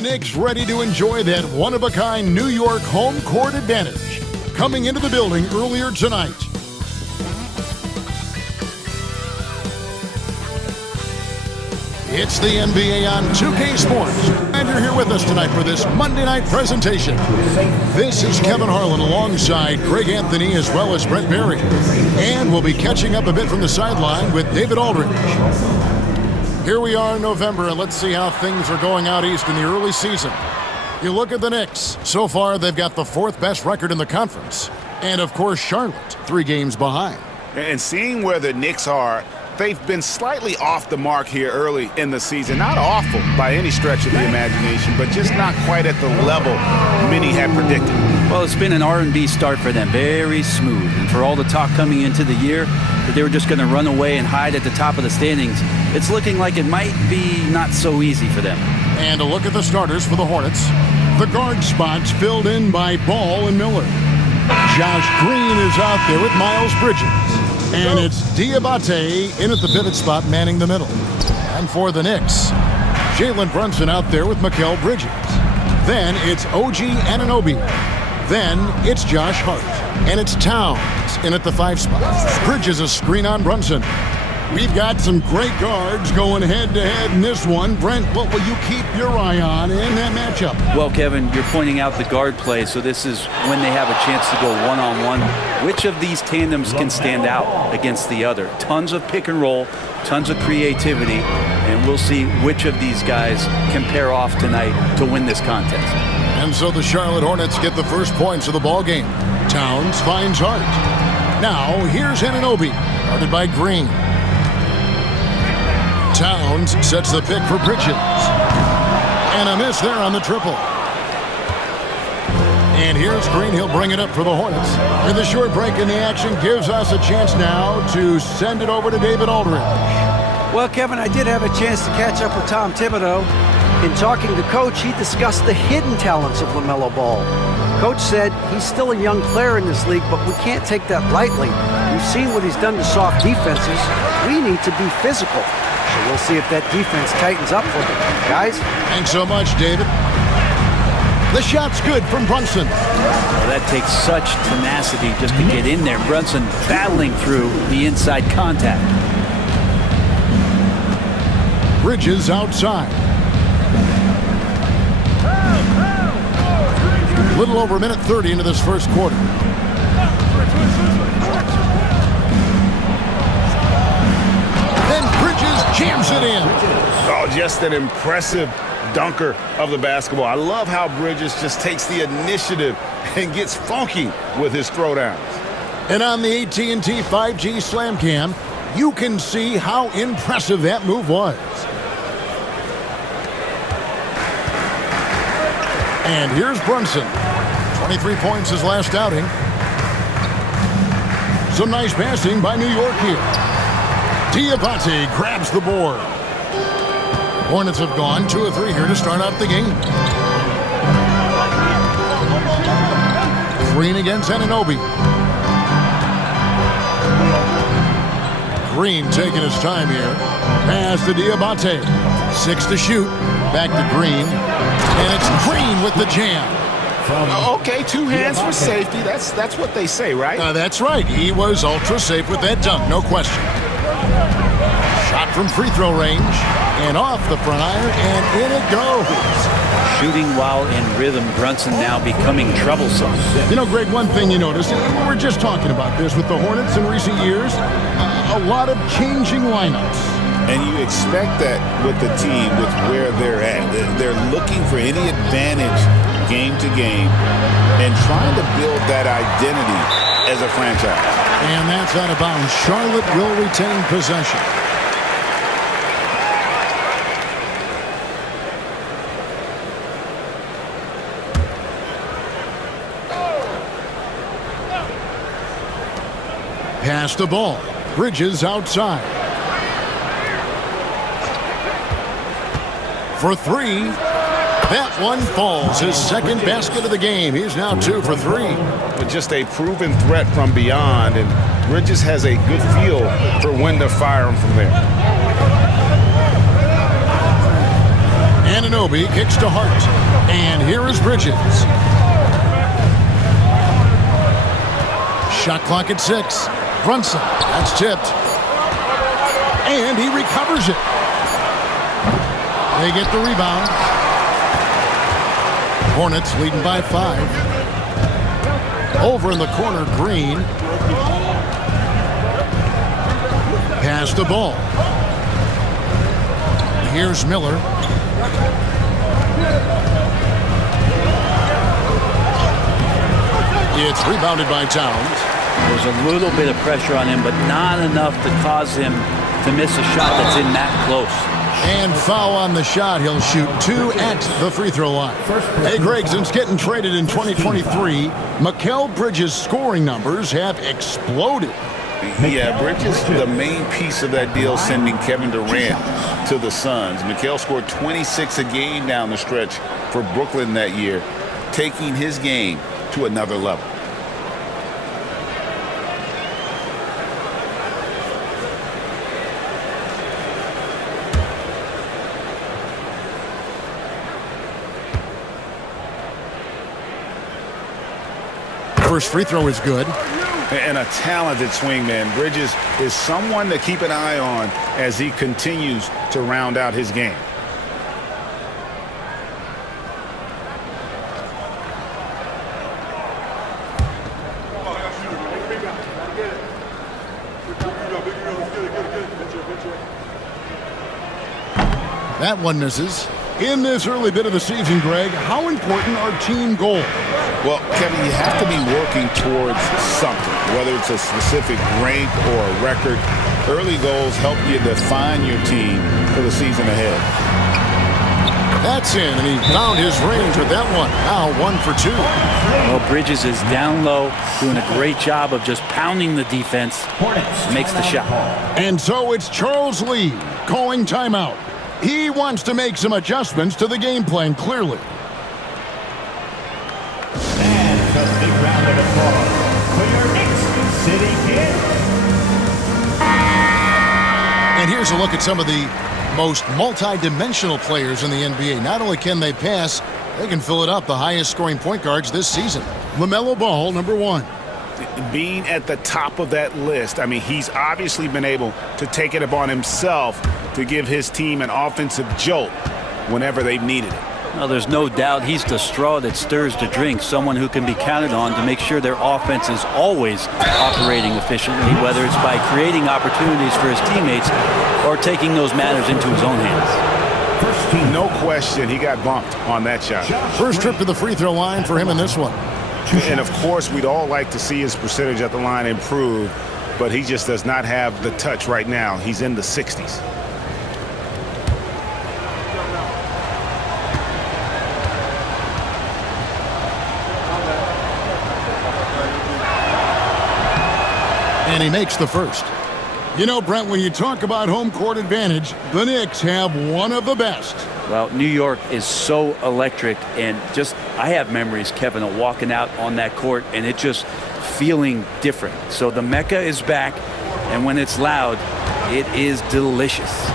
The Knicks ready to enjoy that one-of-a-kind New York home court advantage. Coming into the building earlier tonight. It's the NBA on 2K Sports, and you're here with us tonight for this Monday night presentation. This is Kevin Harlan alongside Greg Anthony as well as Brent Berry. And we'll be catching up a bit from the sideline with David Aldridge. Here we are in November, and let's see how things are going out east in the early season. You look at the Knicks. So far, they've got the fourth best record in the conference. And, of course, Charlotte, 3 games behind. And seeing where the Knicks are, they've been slightly off the mark here early in the season. Not awful by any stretch of the imagination, but just not quite at the level many had predicted. Well, it's been an R&B start for them, very smooth. And for all the talk coming into the year that they were just going to run away and hide at the top of the standings, it's looking like it might be not so easy for them. And a look at the starters for the Hornets. The guard spots filled in by Ball and Miller. Josh Green is out there with Miles Bridges. And it's Diabate in at the pivot spot, manning the middle. And for the Knicks, Jalen Brunson out there with Mikal Bridges. Then it's OG Anunoby. Then it's Josh Hart. And it's Towns in at the 5 spot. Bridges a screen on Brunson. We've got some great guards going head-to-head in this one. Brent, what will you keep your eye on in that matchup? Well, Kevin, you're pointing out the guard play, so this is when they have a chance to go one-on-one. Which of these tandems can stand out against the other? Tons of pick and roll, tons of creativity, and we'll see which of these guys can pair off tonight to win this contest. And so the Charlotte Hornets get the first points of the ball game. Towns finds Hart. Now, here's Anunoby, guarded by Green. Towns sets the pick for Bridges. And a miss there on the triple. And here's Green. He'll bring it up for the Hornets. And the short break in the action gives us a chance now to send it over to David Aldridge. Well, Kevin, I did have a chance to catch up with Tom Thibodeau. In talking to Coach, he discussed the hidden talents of LaMelo Ball. Coach said he's still a young player in this league, but we can't take that lightly. We've seen what he's done to soft defenses. We need to be physical. So we'll see if that defense tightens up for them. Guys? Thanks so much, David. The shot's good from Brunson. Well, that takes such tenacity just to get in there. Brunson battling through the inside contact. Bridges outside. A little over a minute 30 into this first quarter. Then Bridges jams it in. Oh, just an impressive dunker of the basketball. I love how Bridges just takes the initiative and gets funky with his throwdowns. And on the AT&T 5G Slam Cam, you can see how impressive that move was. And here's Brunson. 23 points his last outing. Some nice passing by New York here. Diabate grabs the board. Hornets have gone 2 of 3 here to start out the game. Green against Anunoby. Green taking his time here. Pass to Diabate. 6 to shoot. Back to Green. And it's Green with the jam. Okay, 2 hands for safety. That's what they say, right? That's right. He was ultra safe with that dunk, no question. Shot from free throw range. And off the front iron, and in it goes. Shooting while in rhythm, Brunson now becoming troublesome. You know, Greg, one thing you notice, we're just talking about this with the Hornets in recent years, a lot of changing lineups. And you expect that with the team, with where they're at. They're looking for any advantage game to game and trying to build that identity as a franchise. And that's out of bounds. Charlotte will retain possession. Pass the ball. Bridges outside. For 3. That one falls. His second basket of the game. He's now 2 for 3. Just a proven threat from beyond, and Bridges has a good feel for when to fire him from there. Anunoby kicks to Hart. And here is Bridges. Shot clock at 6. Brunson, that's tipped. And he recovers it. They get the rebound. Hornets leading by 5. Over in the corner, Green. Pass the ball. Here's Miller. It's rebounded by Towns. There's a little bit of pressure on him, but not enough to cause him to miss a shot that's in that close. And foul on the shot. He'll shoot 2 at the free throw line. Hey, Greg, since getting traded in 2023, Mikal Bridges' scoring numbers have exploded. Yeah, Bridges, the main piece of that deal, sending Kevin Durant to the Suns. Mikal scored 26 a game down the stretch for Brooklyn that year, taking his game to another level. First free throw is good. And a talented swingman. Bridges is someone to keep an eye on as he continues to round out his game. That one misses. In this early bit of the season, Greg, how important are team goals? Well, Kevin, you have to be working towards something, whether it's a specific rank or a record. Early goals help you define your team for the season ahead. That's in, and he found his range with that one. Now 1 for 2. Well, Bridges is down low, doing a great job of just pounding the defense. Makes the shot. And so it's Charles Lee calling timeout. He wants to make some adjustments to the game plan, clearly. And a big round of applause for your Knicks City Kid. And here's a look at some of the most multi-dimensional players in the NBA. Not only can they pass, they can fill it up. The highest scoring point guards this season. LaMelo Ball, number 1. Being at the top of that list, I mean, he's obviously been able to take it upon himself to give his team an offensive jolt whenever they've needed it. Well, there's no doubt he's the straw that stirs the drink, someone who can be counted on to make sure their offense is always operating efficiently, whether it's by creating opportunities for his teammates or taking those matters into his own hands. No question, he got bumped on that shot. First trip to the free throw line for him in this one. And, of course, we'd all like to see his percentage at the line improve, but he just does not have the touch right now. He's in the 60s. And he makes the first. You know, Brent, when you talk about home court advantage, the Knicks have one of the best. Well, New York is so electric, and just I have memories, Kevin, of walking out on that court and it just feeling different. So the Mecca is back, and when it's loud, it is delicious.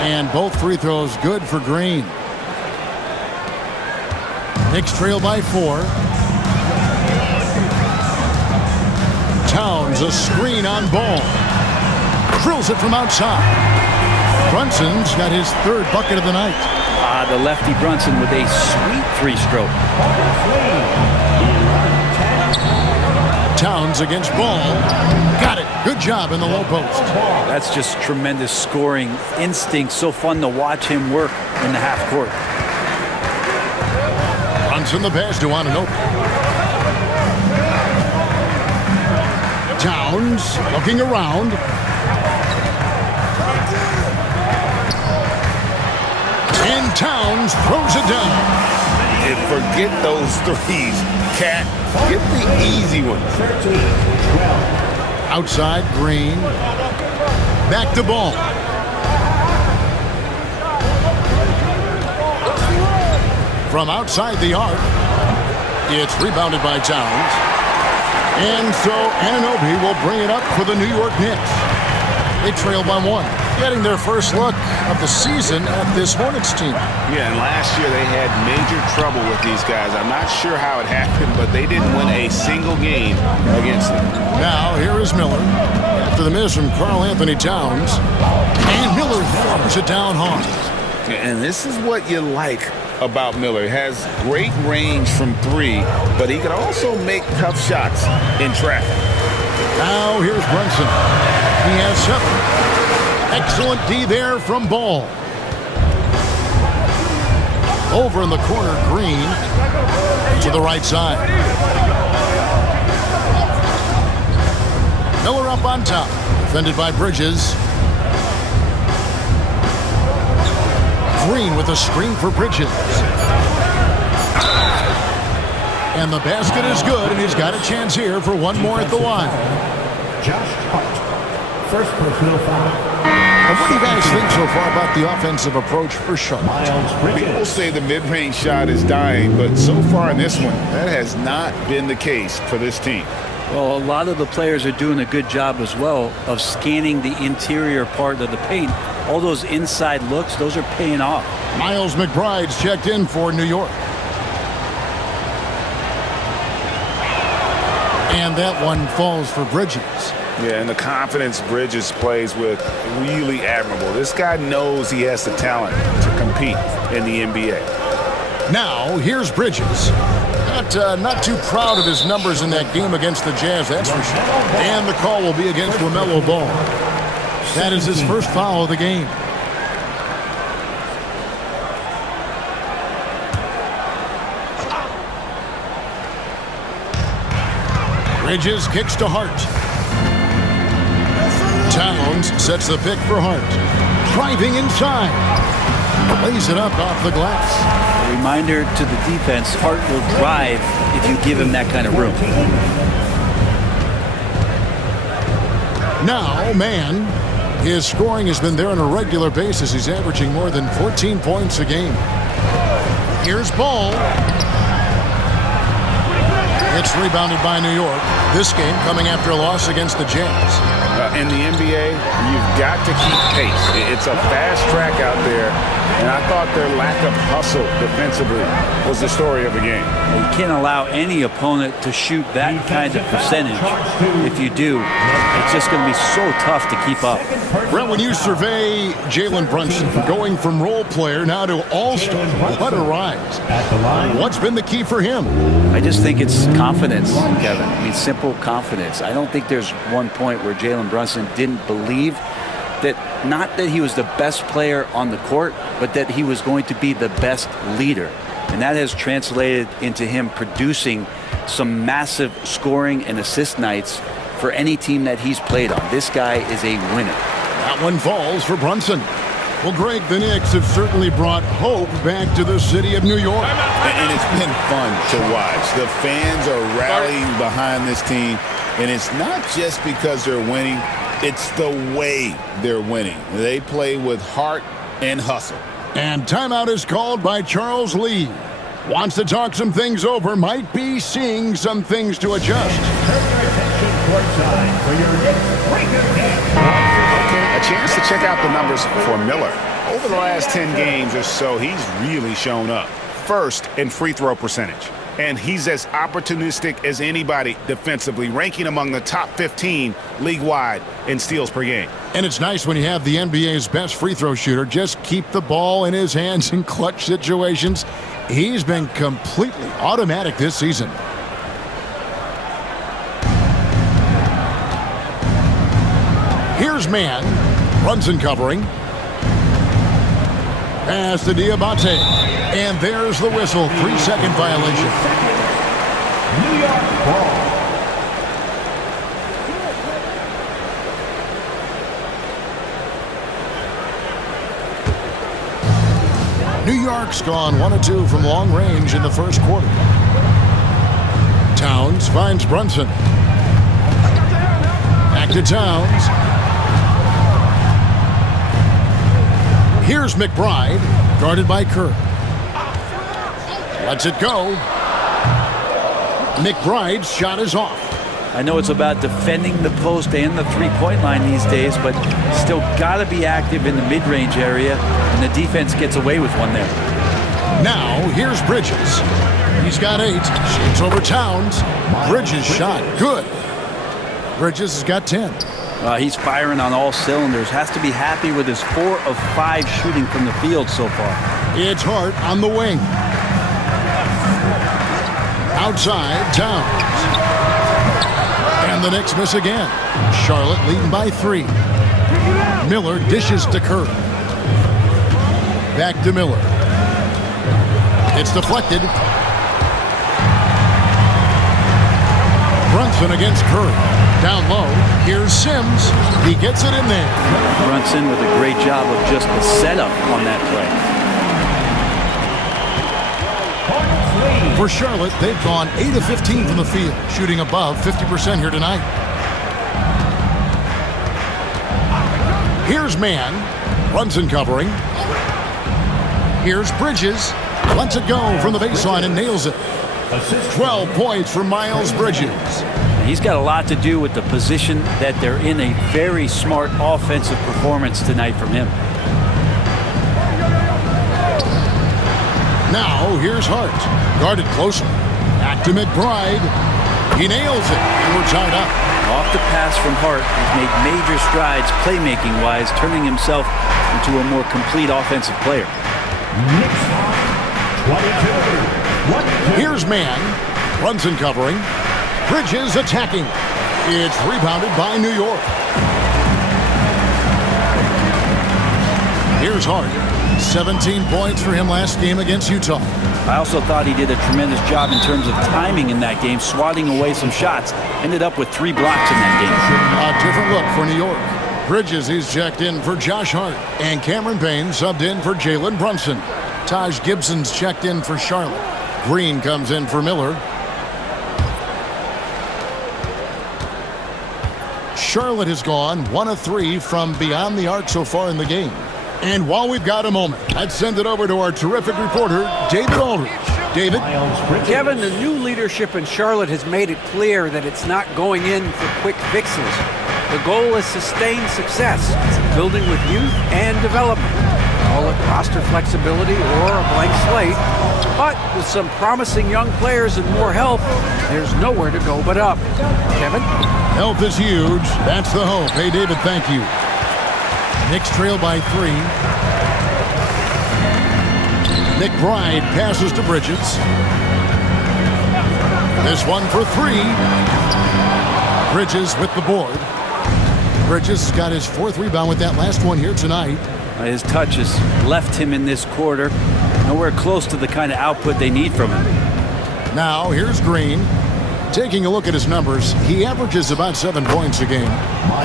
And both free throws good for Green. Knicks trail by 4. Towns a screen on Ball. Drills it from outside. Brunson's got his 3rd bucket of the night. The lefty Brunson with a sweet 3-stroke. Towns against Ball. Got it. Good job in the low post. That's just tremendous scoring instinct. So fun to watch him work in the half court. Brunson the pass to Anunoby. Towns looking around. And Towns throws it down. And forget those threes. Cat, get the easy ones. Outside, Green. Back to Ball. From outside the arc, it's rebounded by Towns. And so Anunoby will bring it up for the New York Knicks. They trail by 1, getting their first look of the season at this Hornets team. Yeah, and last year they had major trouble with these guys. I'm not sure how it happened, but they didn't win a single game against them. Now, here is Miller. After the miss from Karl Anthony Towns. And Miller throws it down hard. And this is what you like about Miller. He has great range from 3, but he can also make tough shots in traffic. Now here's Brunson. He has 7. Excellent D there from Ball. Over in the corner, Green to the right side. Miller up on top. Defended by Bridges. Green with a screen for Bridges. And the basket is good, and he's got a chance here for one more at the line. Josh Hart. First personal foul. And what do you guys think so far about the offensive approach for Charlotte? Miles People Bridges. say the mid-range shot is dying, but so far in this one, that has not been the case for this team. Well, a lot of the players are doing a good job as well of scanning the interior part of the paint. All those inside looks, those are paying off. Miles McBride's checked in for New York. And that one falls for Bridges. Yeah, and the confidence Bridges plays with, really admirable. This guy knows he has the talent to compete in the NBA. Now, here's Bridges. Not too proud of his numbers in that game against the Jazz, that's for sure. And the call will be against LaMelo Ball. That is his first foul of the game. Bridges kicks to Hart. Towns sets the pick for Hart. Driving inside. Lays it up off the glass. A reminder to the defense, Hart will drive if you give him that kind of room. Now, man, his scoring has been there on a regular basis. He's averaging more than 14 points a game. Here's Ball. It's rebounded by New York. This game coming after a loss against the Jazz. In the NBA, you've got to keep pace. It's a fast track out there, and I thought their lack of hustle defensively was the story of the game. You can't allow any opponent to shoot that kind of percentage. If you do, it's just going to be so tough to keep up. Brett, when you survey Jalen Brunson going from role player now to all-star, what a rise. At the line. What's been the key for him? I just think it's confidence, Kevin. I mean, simple confidence. I don't think there's one point where Jalen Brunson didn't believe that, not that he was the best player on the court, but that he was going to be the best leader. And that has translated into him producing some massive scoring and assist nights for any team that he's played on. This guy is a winner. That one falls for Brunson. Well, Greg, the Knicks have certainly brought hope back to the city of New York. And it's been fun to watch. The fans are rallying behind this team, and it's not just because they're winning. It's the way they're winning. They play with heart and hustle. And timeout is called by Charles Lee. Wants to talk some things over, might be seeing some things to adjust. Turn your attention courtside for your Knicks breaker game. A chance to check out the numbers for Miller. Over the last 10 games or so, he's really shown up. First in free throw percentage. And he's as opportunistic as anybody defensively, ranking among the top 15 league-wide in steals per game. And it's nice when you have the NBA's best free throw shooter just keep the ball in his hands in clutch situations. He's been completely automatic this season. Here's man. Brunson covering. Pass to Diabate. And there's the whistle. 3-second violation. New York ball. New York's gone 1 of 2 from long range in the first quarter. Towns finds Brunson. Back to Towns. Here's McBride, guarded by Kerr. Lets it go. McBride's shot is off. I know it's about defending the post and the three-point line these days, but still got to be active in the mid-range area, and the defense gets away with one there. Now, here's Bridges. He's got 8. Shoots over Towns. Bridges shot. Good. Bridges has got 10. He's firing on all cylinders. Has to be happy with his 4 of 5 shooting from the field so far. It's Hart on the wing. Outside, Towns. And the Knicks miss again. Charlotte leading by 3. Miller dishes to Curry. Back to Miller. It's deflected. Brunson against Curry. Down low. Here's Sims. He gets it in there. Brunson with a great job of just the setup on that play. For Charlotte, they've gone 8 of 15 from the field, shooting above 50% here tonight. Here's Mann. Brunson covering. Here's Bridges. Lets it go from the baseline and nails it. 12 points for Miles Bridges. He's got a lot to do with the position that they're in. A very smart offensive performance tonight from him. Now, here's Hart. Guarded closer. Back to McBride. He nails it, and we're tied up. Off the pass from Hart, he's made major strides playmaking-wise, turning himself into a more complete offensive player. Here's Mann. Brunson covering. Bridges attacking. It's rebounded by New York. Here's Hart. 17 points for him last game against Utah. I also thought he did a tremendous job in terms of timing in that game, swatting away some shots. Ended up with 3 blocks in that game. A different look for New York. Bridges is checked in for Josh Hart. And Cameron Payne subbed in for Jalen Brunson. Taj Gibson's checked in for Charlotte. Green comes in for Miller. Charlotte has gone 1 of 3 from beyond the arc so far in the game. And while we've got a moment, let's send it over to our terrific reporter, David Aldridge. David? Kevin, the new leadership in Charlotte has made it clear that it's not going in for quick fixes. The goal is sustained success, building with youth and development. Call it roster flexibility or a blank slate. But with some promising young players and more help, there's nowhere to go but up. Kevin? Health is huge. That's the hope. Hey, David, thank you. Knicks trail by 3. McBride passes to Bridges. This one for 3. Bridges with the board. Bridges got his 4th rebound with that last one here tonight. His touch has left him in this quarter. Nowhere close to the kind of output they need from him. Now, here's Green. Taking a look at his numbers, he averages about 7 points a game.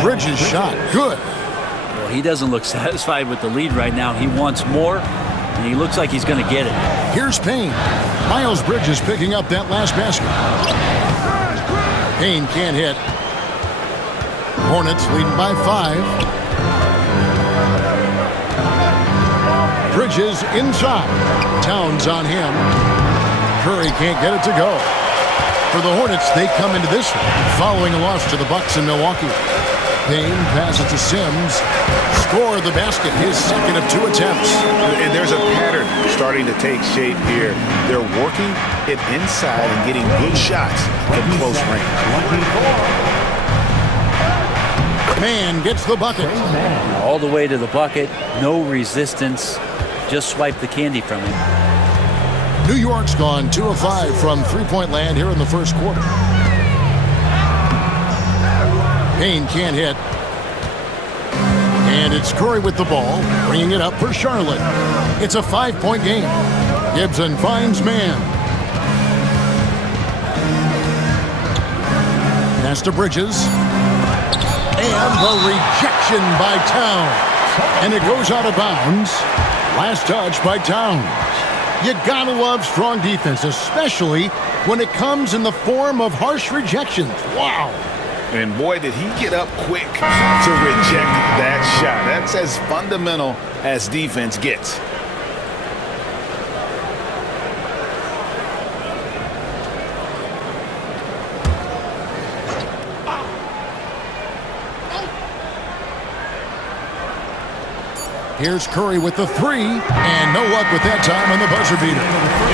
Bridges shot. Good. Well, he doesn't look satisfied with the lead right now. He wants more, and he looks like he's going to get it. Here's Payne. Miles Bridges picking up that last basket. Payne can't hit. Hornets leading by 5. Bridges inside. Towns on him. Curry can't get it to go. For the Hornets, they come into this one following a loss to the Bucks in Milwaukee. Payne passes to Sims. Score the basket, his 2nd of 2 attempts. And there's a pattern starting to take shape here. They're working it inside and getting good shots at close range. Mann gets the bucket. All the way to the bucket, no resistance. Just swipe the candy from him. New York's gone 2 of 5 from three-point land here in the first quarter. Payne can't hit. And it's Curry with the ball, bringing it up for Charlotte. It's a 5-point game. Gibson finds Mann. Pass to Bridges. And the rejection by Towns. And it goes out of bounds. Last touch by Towns. You gotta love strong defense, especially when it comes in the form of harsh rejections. Wow. And boy, did he get up quick to reject that shot. That's as fundamental as defense gets. Here's Curry with the three, and no luck with that time on the buzzer beater.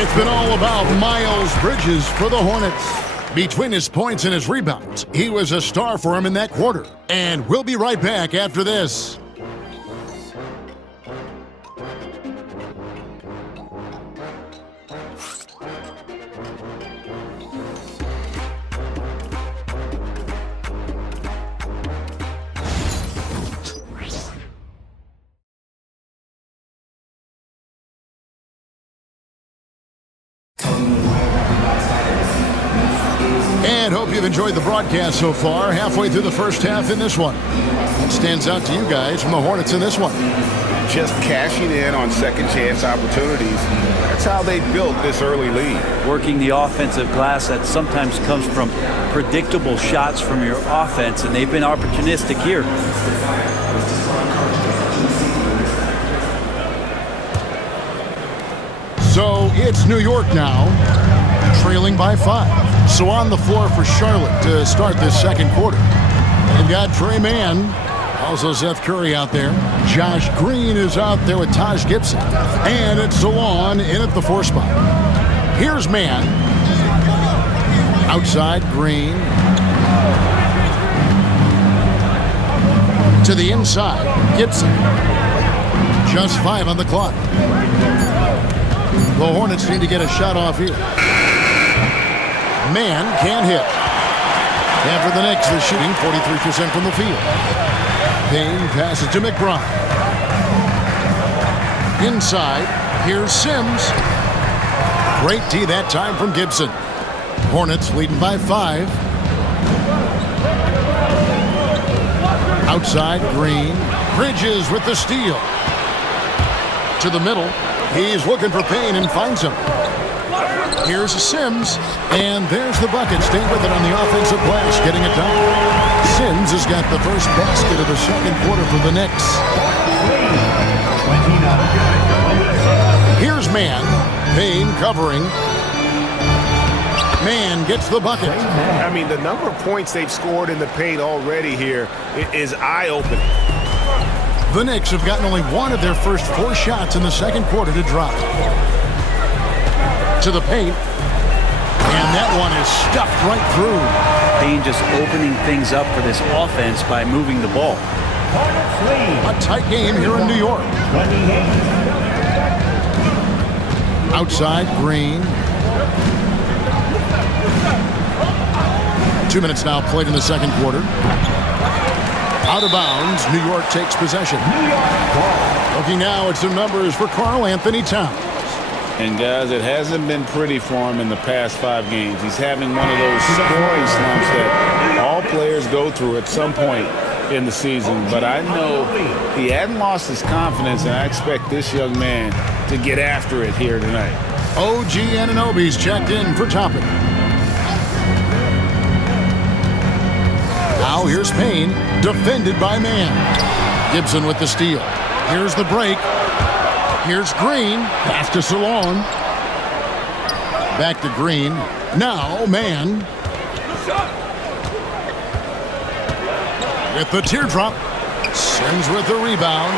It's been all about Miles Bridges for the Hornets. Between his points and his rebounds, he was a star for him in that quarter. And we'll be right back after this. And hope you've enjoyed the broadcast so far. Halfway through the first half in this one. What stands out to you guys from the Hornets in this one? Just cashing in on second chance opportunities. That's how they built this early lead. Working the offensive glass that sometimes comes from predictable shots from your offense, and they've been opportunistic here. So it's New York now, trailing by 5. So on the floor for Charlotte to start this second quarter. They've got Trey Mann, also Seth Curry out there. Josh Green is out there with Taj Gibson. And it's Salon in at the 4 spot. Here's Mann. Outside, Green. To the inside, Gibson. Just 5 on the clock. The Hornets need to get a shot off here. Mann can't hit. And for the Knicks, they're shooting 43% from the field. Payne passes to McBride. Inside, here's Sims. Great D that time from Gibson. Hornets leading by 5. Outside, Green. Bridges with the steal. To the middle. He's looking for Payne and finds him. Here's Sims, and there's the bucket. Stay with it on the offensive glass, getting it done. Sims has got the first basket of the second quarter for the Knicks. Here's Mann. Payne covering. Mann gets the bucket. I mean, the number of points they've scored in the paint already here is eye-opening. The Knicks have gotten only one of their first 4 shots in the second quarter to drop. To the paint, and that one is stuffed right through. Payne just opening things up for this offense by moving the ball. A tight game here in New York. Outside, Green. 2 minutes now played in the second quarter. Out of bounds, New York takes possession. Looking now at some numbers for Karl Anthony Towns. And guys, it hasn't been pretty for him in the past 5 games. He's having one of those scoring slumps that all players go through at some point in the season. But I know he hadn't lost his confidence, and I expect this young man to get after it here tonight. OG Anunoby's checked in for topping. Now here's Payne, defended by Mann. Gibson with the steal. Here's the break. Here's Green, pass to Salon. Back to Green. Now Mann. With the teardrop. Sims with the rebound.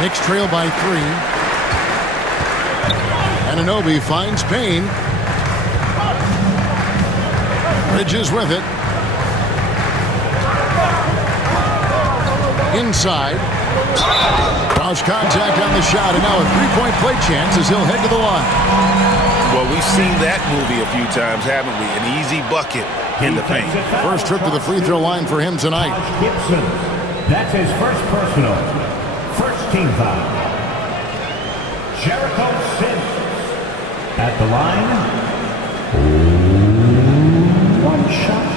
Knicks trail by 3. Anunoby finds Payne. Bridges with it. Inside. Lost contact on the shot, and now a 3-point play chance as he'll head to the line. Well, we've seen that movie a few times, haven't we? An easy bucket in the paint. First trip to the free throw line for him tonight. Gibson. That's his first personal. First team foul. Jericho Sims at the line. 1 shot.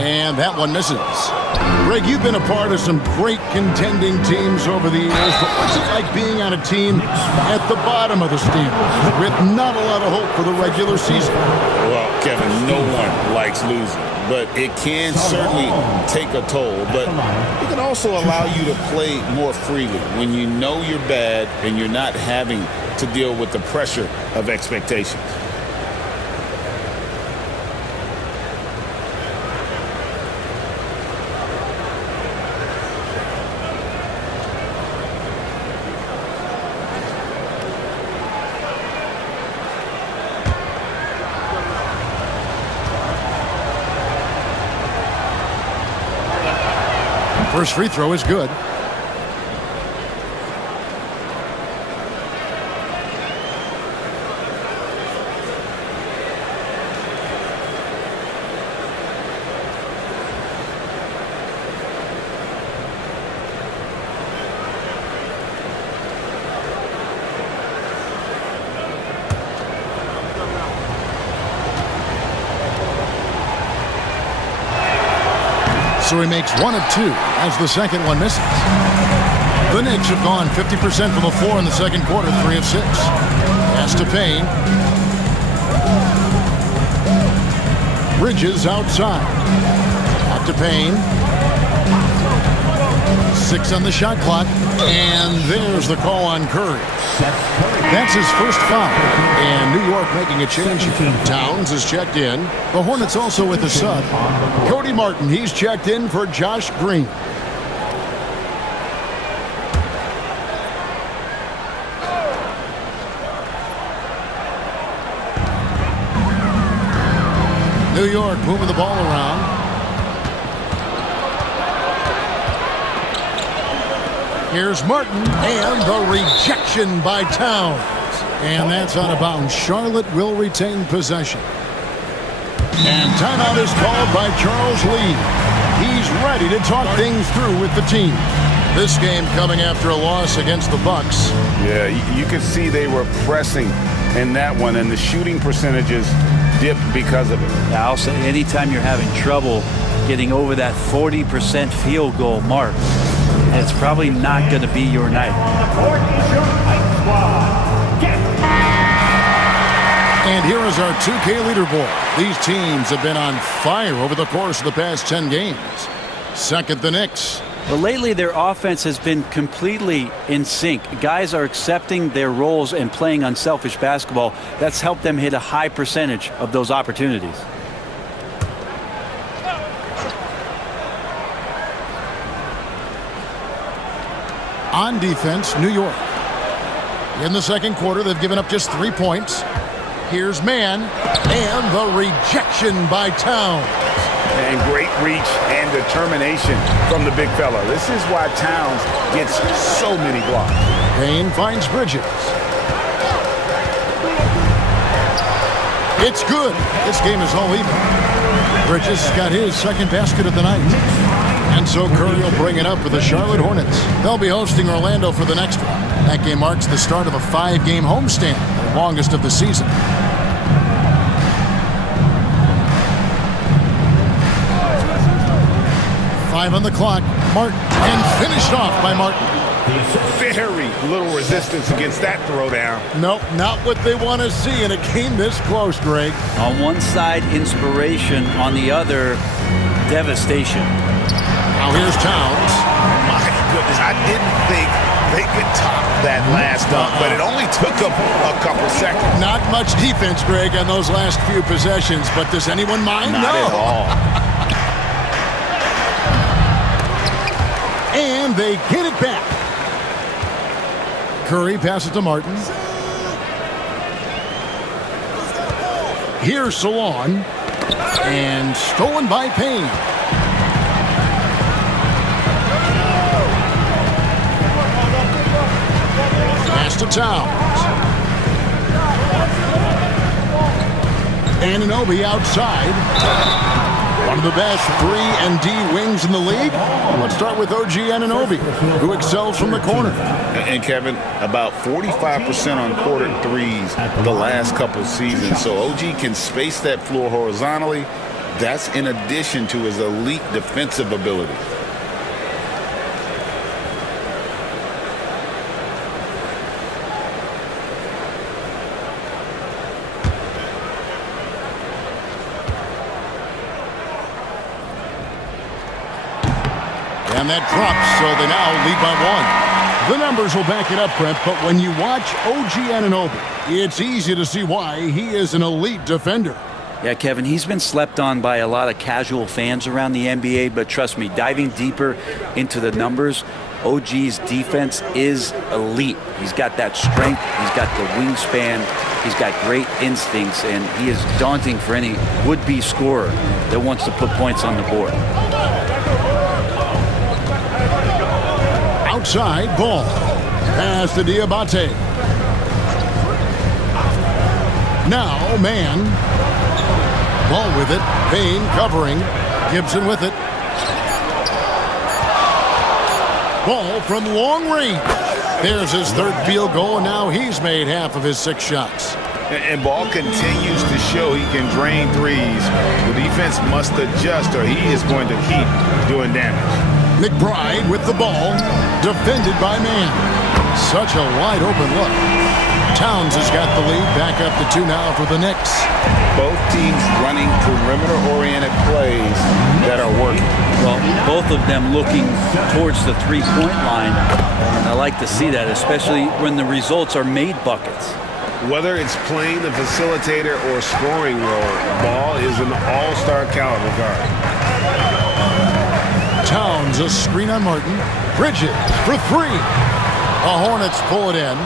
And that one misses. Greg, you've been a part of some great contending teams over the years, but what's it like being on a team at the bottom of the standings with not a lot of hope for the regular season? Well, Kevin, no one likes losing, but it can certainly take a toll. But it can also allow you to play more freely when you know you're bad and you're not having to deal with the pressure of expectations. First free throw is good. So he makes 1 of 2 as the second one misses. The Knicks have gone 50% from the floor in the second quarter, 3 of 6. Pass to Payne. Bridges outside. Out to Payne. 6 on the shot clock. And there's the call on Curry. That's his first foul. And New York making a change. Towns is checked in. The Hornets also with a sub. Cody Martin, he's checked in for Josh Green. New York moving the ball around. Here's Martin, and the rejection by Towns. And that's out of bounds. Charlotte will retain possession. And timeout is called by Charles Lee. He's ready to talk things through with the team. This game coming after a loss against the Bucks. Yeah, you could see they were pressing in that one, and the shooting percentages dipped because of it. Yeah, I'll say anytime you're having trouble getting over that 40% field goal mark, it's probably not going to be your night. And here is our 2K leaderboard. These teams have been on fire over the course of the past 10 games. Second, the Knicks. But lately, their offense has been completely in sync. Guys are accepting their roles and playing unselfish basketball. That's helped them hit a high percentage of those opportunities. On defense, New York. In the second quarter, they've given up just 3 points. Here's Mann, and the rejection by Towns. And great reach and determination from the big fella. This is why Towns gets so many blocks. Payne finds Bridges. It's good. This game is all even. Bridges got his second basket of the night. And so Curry will bring it up for the Charlotte Hornets. They'll be hosting Orlando for the next one. That game marks the start of a 5-game homestand, the longest of the season. Five on the clock. Martin, and finished off by Martin. Very little resistance against that throwdown. Nope, not what they want to see in a game this close, Greg. On one side, inspiration. On the other, devastation. Now here's Towns. My goodness, I didn't think they could top that last dunk, but it only took them a couple seconds. Not much defense, Greg, on those last few possessions, but does anyone mind? Not at all. And they get it back. Curry passes to Martin. Here's Salon. And stolen by Payne. Pass to Towns. Anunoby outside. One of the best 3-and-D wings in the league. Let's start with OG Anunoby, who excels from the corner. And Kevin, about 45% on quarter threes the last couple seasons. So OG can space that floor horizontally. That's in addition to his elite defensive ability. And that drops, so they now lead by 1. The numbers will back it up, Brent, but when you watch OG Anunoby, it's easy to see why he is an elite defender. Yeah, Kevin, he's been slept on by a lot of casual fans around the NBA, but trust me, diving deeper into the numbers, OG's defense is elite. He's got that strength, he's got the wingspan, he's got great instincts, and he is daunting for any would-be scorer that wants to put points on the board. Outside, Ball. Pass to Diabate. Now, man. Ball with it. Payne covering. Gibson with it. Ball from long range. There's his third field goal, and now he's made half of his 6 shots. And Ball continues to show he can drain threes. The defense must adjust or he is going to keep doing damage. McBride with the ball, defended by Man. Such a wide open look. Towns has got the lead, back up to 2 now for the Knicks. Both teams running perimeter-oriented plays that are working. Well, both of them looking towards the three-point line. And I like to see that, especially when the results are made buckets. Whether it's playing the facilitator or scoring role, Ball is an all-star caliber guard. Towns, a screen on Martin. Bridges for 3. The Hornets pull it in.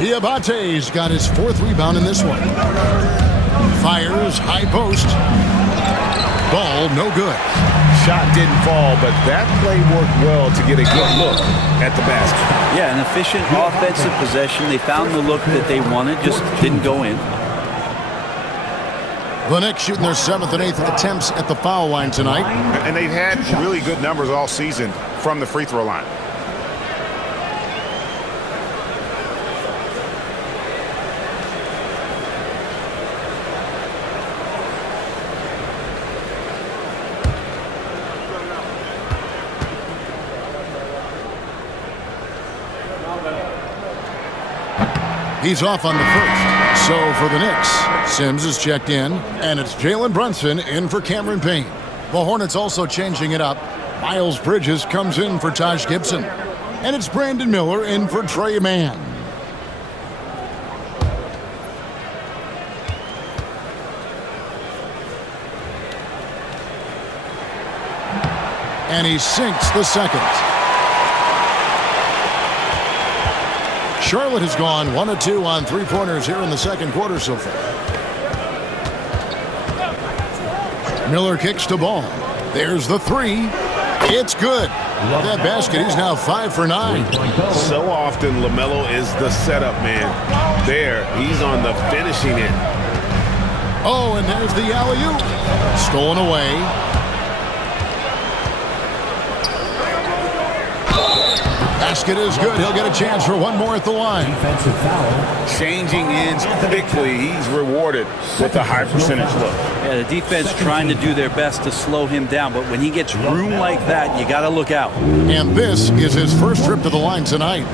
Diabate's got his 4th rebound in this one. Fires, high post. Ball, no good. Shot didn't fall, but that play worked well to get a good look at the basket. Yeah, an efficient offensive possession. They found the look that they wanted, just didn't go in. The Knicks shooting their 7th and 8th attempts at the foul line tonight. And they've had really good numbers all season from the free throw line. He's off on the first. So for the Knicks, Sims is checked in, and it's Jalen Brunson in for Cameron Payne. The Hornets also changing it up. Miles Bridges comes in for Taj Gibson. And it's Brandon Miller in for Trey Mann. And he sinks the second. Charlotte has gone 1 of 2 on 3-pointers here in the second quarter so far. Miller kicks to Ball. There's the 3. It's good. That basket, he's now 5 for 9. So often LaMelo is the setup man. There, he's on the finishing end. Oh, and there's the alley-oop. Stolen away. Basket is good. He'll get a chance for one more at the line. Defensive foul. Changing ends quickly, he's rewarded with a high percentage look. Yeah, the defense trying to do their best to slow him down, but when he gets room like that, you got to look out. And this is his first trip to the line tonight.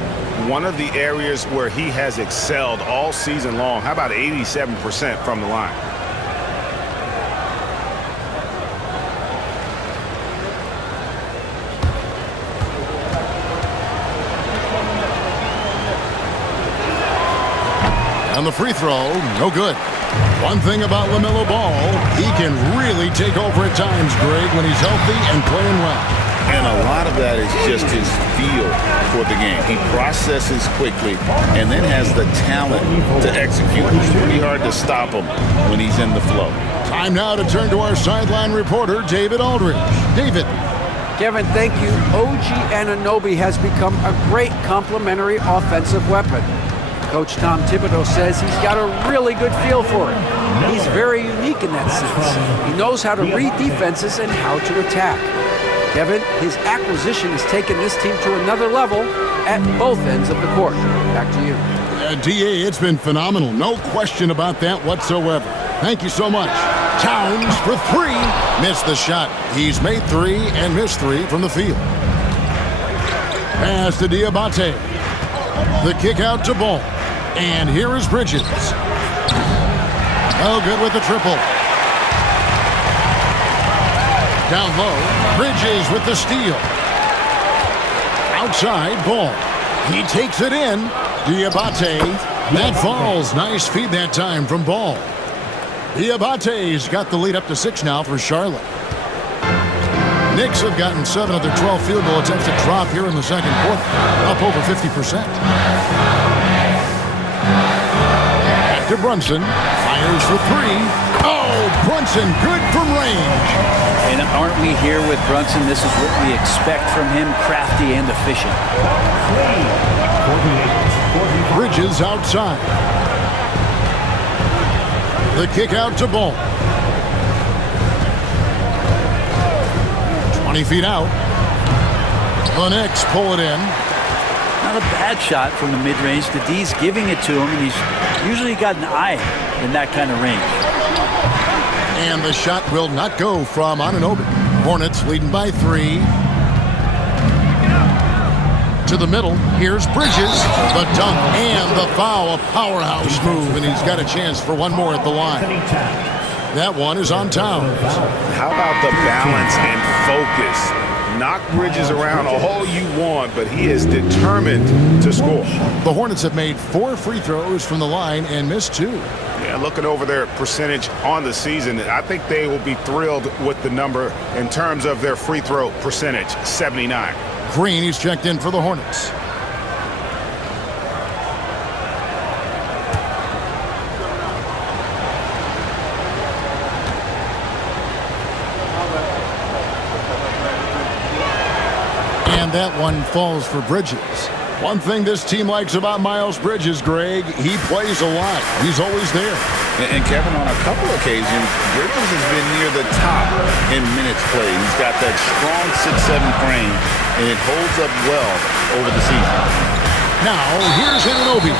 One of the areas where he has excelled all season long. How about 87% from the line? On the free throw, no good. One thing about LaMelo Ball, he can really take over at times, Greg, when he's healthy and playing well. And a lot of that is just his feel for the game. He processes quickly and then has the talent to execute. It's pretty hard to stop him when he's in the flow. Time now to turn to our sideline reporter, David Aldridge. David. Kevin, thank you. OG Anunoby has become a great complementary offensive weapon. Coach Tom Thibodeau says he's got a really good feel for it. He's very unique in that sense. He knows how to read defenses and how to attack. Kevin, his acquisition has taken this team to another level at both ends of the court. Back to you. DA, it's been phenomenal. No question about that whatsoever. Thank you so much. Towns for 3. Missed the shot. He's made 3 and missed 3 from the field. Pass to Diabate. The kick out to Ball. And here is Bridges. Oh, good with the triple. Down low, Bridges with the steal. Outside, Ball. He takes it in. Diabate. That falls. Nice feed that time from Ball. Diabate's got the lead up to 6 now for Charlotte. Knicks have gotten 7 of their 12 field goal attempts to drop here in the second quarter. Up over 50%. Back to Brunson. Fires for 3. Oh, Oh, Brunson, good from range. And aren't we here with Brunson? This is what we expect from him, crafty and efficient. Bridges outside. The kick out to Ball. 20 feet out. The Knicks pull it in. Not a bad shot from the mid-range. The D's giving it to him, and he's usually got an eye in that kind of range. And the shot will not go from Anunoby. Hornets leading by 3. To the middle. Here's Bridges. The dunk and the foul. A powerhouse move, and he's got a chance for one more at the line. That one is on Towns. How about the balance and focus? Knock Bridges around all you want, but he is determined to score. The Hornets have made 4 free throws from the line and missed 2. Yeah, looking over their percentage on the season, I think they will be thrilled with the number in terms of their free throw percentage, 79. Green, he's checked in for the Hornets. And that one falls for Bridges. One thing this team likes about Miles Bridges, Greg, he plays a lot. He's always there. And Kevin, on a couple occasions, Bridges has been near the top in minutes played. He's got that strong 6'7" frame, and it holds up well over the season. Now, here's Anunoby.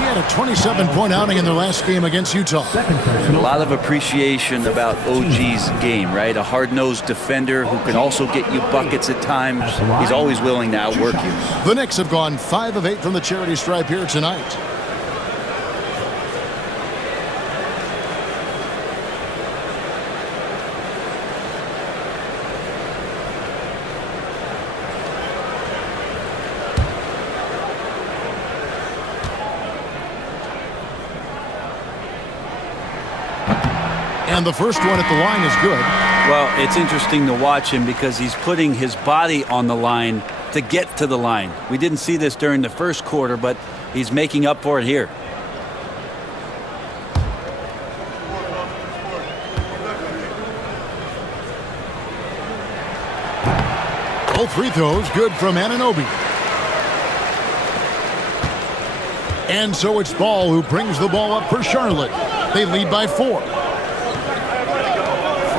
He had a 27-point outing in their last game against Utah. And a lot of appreciation about OG's game, right? A hard-nosed defender who can also get you buckets at times. He's always willing to outwork you. The Knicks have gone 5 of 8 from the charity stripe here tonight. And the first one at the line is good. Well, it's interesting to watch him because he's putting his body on the line to get to the line. We didn't see this during the first quarter, but he's making up for it here. Both free throws good from Anunoby. And so it's Ball who brings the ball up for Charlotte. They lead by 4.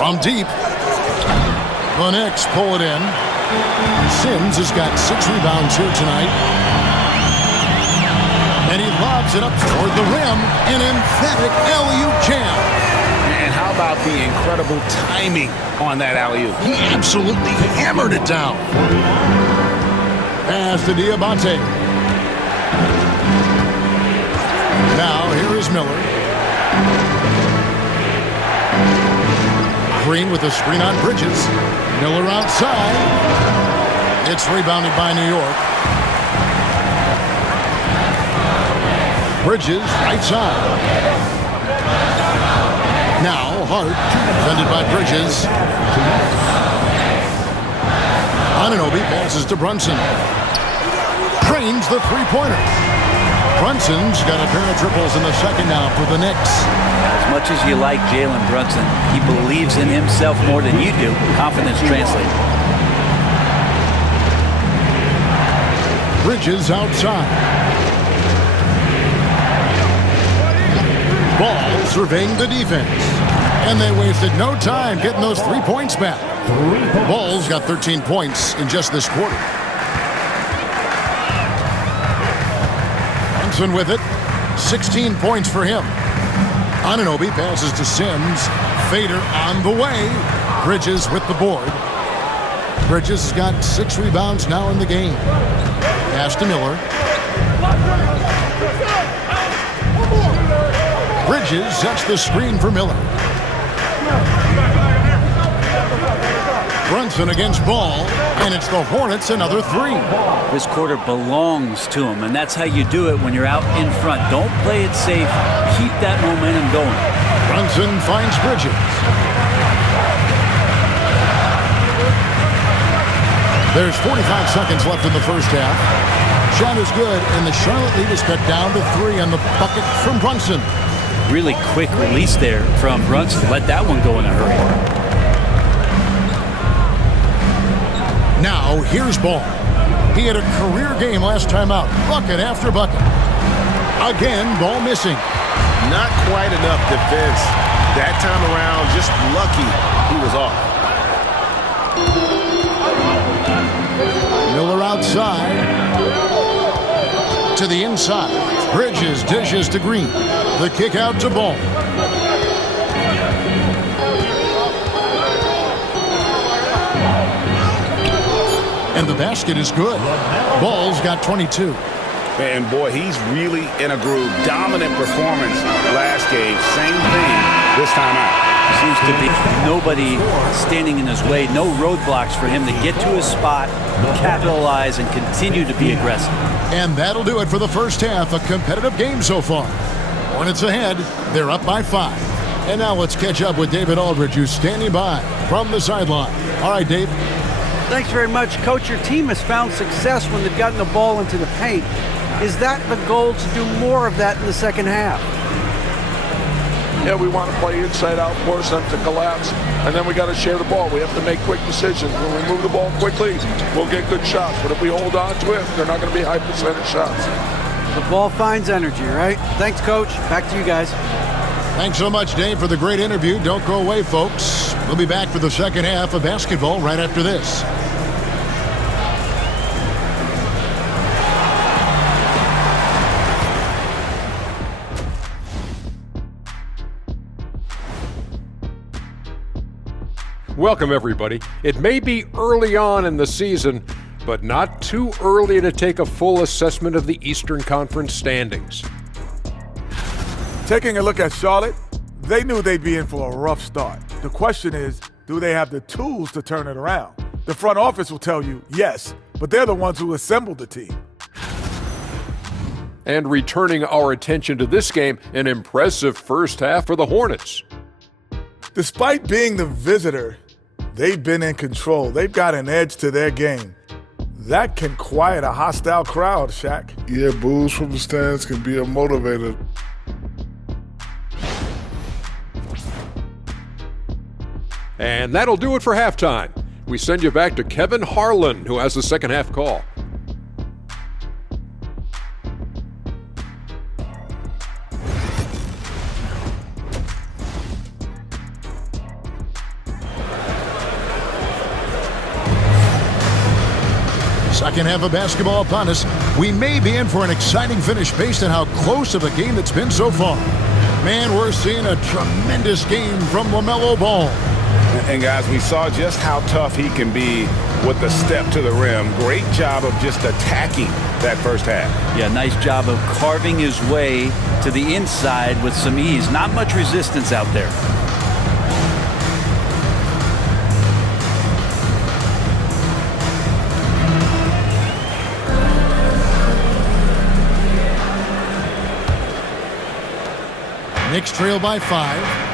From deep, the Knicks pull it in. Sims has got 6 rebounds here tonight. And he lobs it up toward the rim. An emphatic alley-oop jam. And how about the incredible timing on that alley-oop? He absolutely hammered it down. Pass to Diabate. Now here is Miller. Green with a screen on Bridges. Miller outside. It's rebounded by New York. Bridges right side. Now Hart, defended by Bridges. Anunoby passes to Brunson. Trains the three-pointer. Brunson's got a pair of triples in the second now for the Knicks. As much as you like Jalen Brunson, he believes in himself more than you do. Confidence translates. Bridges outside. Ball surveying the defense. And they wasted no time getting those 3 points back. Ball's got 13 points in just this quarter. Brunson with it. 16 points for him. Anunoby passes to Sims. Fader on the way. Bridges with the board. Bridges has got 6 rebounds now in the game. Pass to Miller. Bridges sets the screen for Miller. Brunson against Ball, and it's the Hornets another 3. This quarter belongs to him, and that's how you do it when you're out in front. Don't play it safe. Keep that momentum going. Brunson finds Bridges. There's 45 seconds left in the first half. Shot is good, and the Charlotte lead is cut down to 3 on the bucket from Brunson. Really quick release there from Brunson. Let that one go in a hurry. Now, here's Ball. He had a career game last time out. Bucket after bucket. Again, Ball missing. Not quite enough defense that time around. Just lucky he was off. Miller outside. To the inside. Bridges dishes to Green. The kick out to Ball. And the basket is good. Ball's got 22. And boy, he's really in a groove. Dominant performance last game. Same thing this time out. Seems to be nobody standing in his way. No roadblocks for him to get to his spot, capitalize, and continue to be aggressive. And that'll do it for the first half. A competitive game so far. Hornets ahead. They're up by 5. And now let's catch up with David Aldridge, who's standing by from the sideline. All right, Dave. Thanks very much, Coach. Your team has found success when they've gotten the ball into the paint. Is that the goal, to do more of that in the second half? Yeah, we want to play inside out, force them to collapse, and then we got to share the ball. We have to make quick decisions. When we move the ball quickly, we'll get good shots. But if we hold on to it, they're not going to be high percentage shots. The ball finds energy, right? Thanks, Coach. Back to you guys. Thanks so much, Dave, for the great interview. Don't go away, folks. We'll be back for the second half of basketball right after this. Welcome, everybody. It may be early on in the season, but not too early to take a full assessment of the Eastern Conference standings. Taking a look at Charlotte, they knew they'd be in for a rough start. The question is, do they have the tools to turn it around? The front office will tell you yes, but they're the ones who assembled the team. And returning our attention to this game, an impressive first half for the Hornets. Despite being the visitor, they've been in control. They've got an edge to their game. That can quiet a hostile crowd, Shaq. Yeah, boos from the stands can be a motivator. And that'll do it for halftime. We send you back to Kevin Harlan, who has the second half call. Second half of basketball upon us. We may be in for an exciting finish based on how close of a game it's been so far. Man, we're seeing a tremendous game from LaMelo Ball. And guys, we saw just how tough he can be with the step to the rim. Great job of just attacking that first half. Yeah, nice job of carving his way to the inside with some ease. Not much resistance out there. Knicks trail by 5.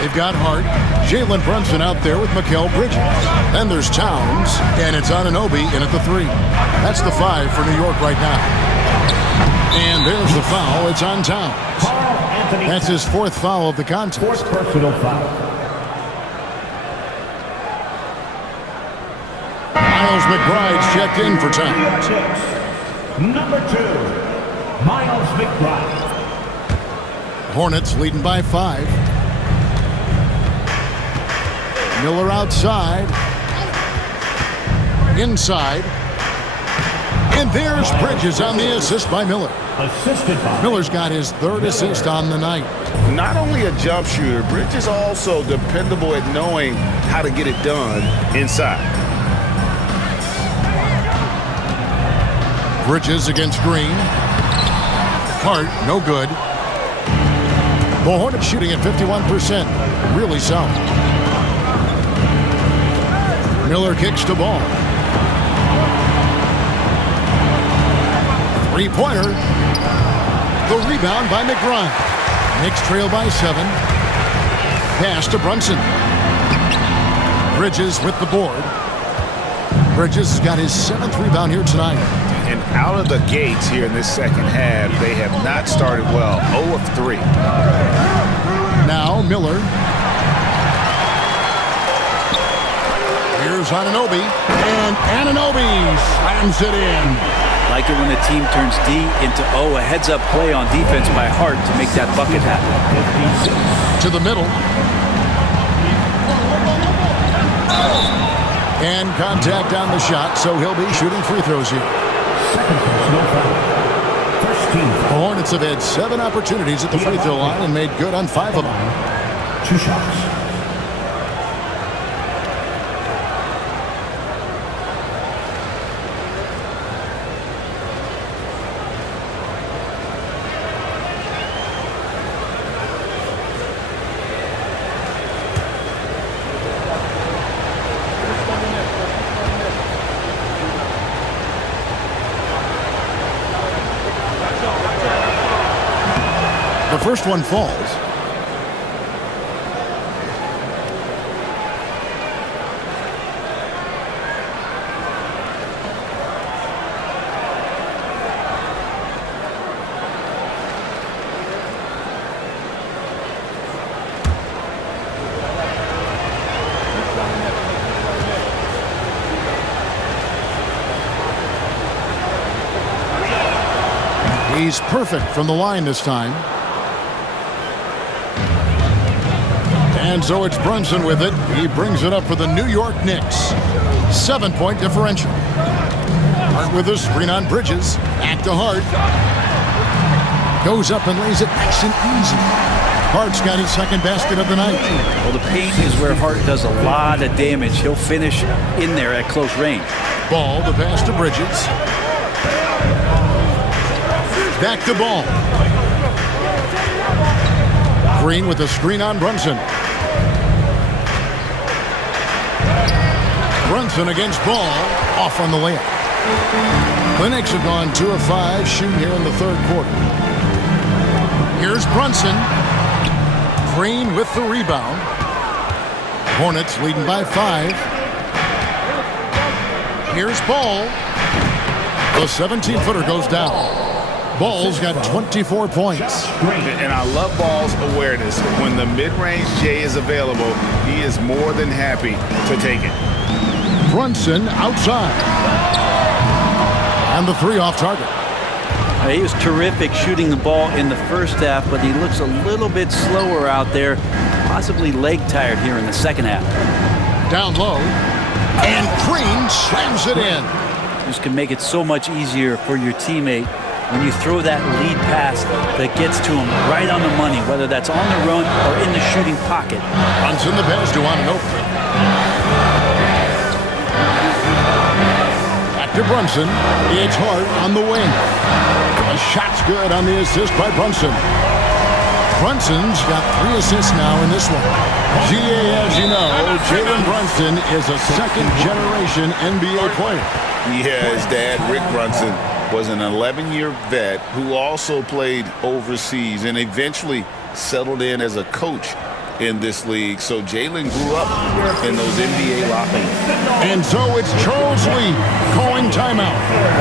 They've got Hart. Jalen Brunson out there with Mikal Bridges. Then there's Towns, and it's Anunoby in at the 3. That's the 5 for New York right now. And there's the foul. It's on Towns. That's his 4th foul of the contest. 4th personal foul. Miles McBride's checked in for Towns. Number 2, Miles McBride. Hornets leading by 5. Miller outside. Inside. And there's Bridges on the assist by Miller. Assisted by Miller's got his 3rd assist on the night. Not only a jump shooter, Bridges also dependable at knowing how to get it done inside. Bridges against Green. Hart, no good. The Hornets shooting at 51%. Really solid. Miller kicks to Ball. 3-pointer. The rebound by McBride. Knicks trail by 7. Pass to Brunson. Bridges with the board. Bridges has got his 7th rebound here tonight. And out of the gates here in this second half, they have not started well. 0 of 3. Now Miller. Here's Anunoby, and Anunoby slams it in. Like it when the team turns D into O, a heads-up play on defense by Hart to make that bucket happen. To the middle. And contact on the shot, so he'll be shooting free throws here. The Hornets have had 7 opportunities at the free throw line and made good on 5 of them. 2 shots. The first one falls. He's perfect from the line this time. And so it's Brunson with it. He brings it up for the New York Knicks. 7-point differential. Hart with a screen on Bridges. Back to Hart. Goes up and lays it nice and easy. Hart's got his second basket of the night. Well, the paint is where Hart does a lot of damage. He'll finish in there at close range. Ball, the pass to Bridges. Back to Ball. Green with the screen on Brunson. Brunson against Ball, off on the layup. The Knicks have gone 2 of 5 shooting here in the third quarter. Here's Brunson. Green with the rebound. Hornets leading by 5. Here's Ball. The 17-footer goes down. Ball's got 24 points. And I love Ball's awareness. When the mid-range J is available, he is more than happy to take it. Brunson outside. And the 3 off target. He was terrific shooting the ball in the first half, but he looks a little bit slower out there, possibly leg tired here in the second half. Down low. And Green slams it in. This can make it so much easier for your teammate when you throw that lead pass that gets to him right on the money, whether that's on the run or in the shooting pocket. Brunson the pass to Anunoby. Back to Brunson. It's Hart on the wing. The shot's good on the assist by Brunson. Brunson's got 3 assists now in this one. GA, as you know, Jalen Brunson is a second-generation NBA player. Yeah, his dad, Rick Brunson, was an 11-year vet who also played overseas and eventually settled in as a coach in this league. So Jalen grew up in those NBA lockers. And so it's Charles Lee calling timeout.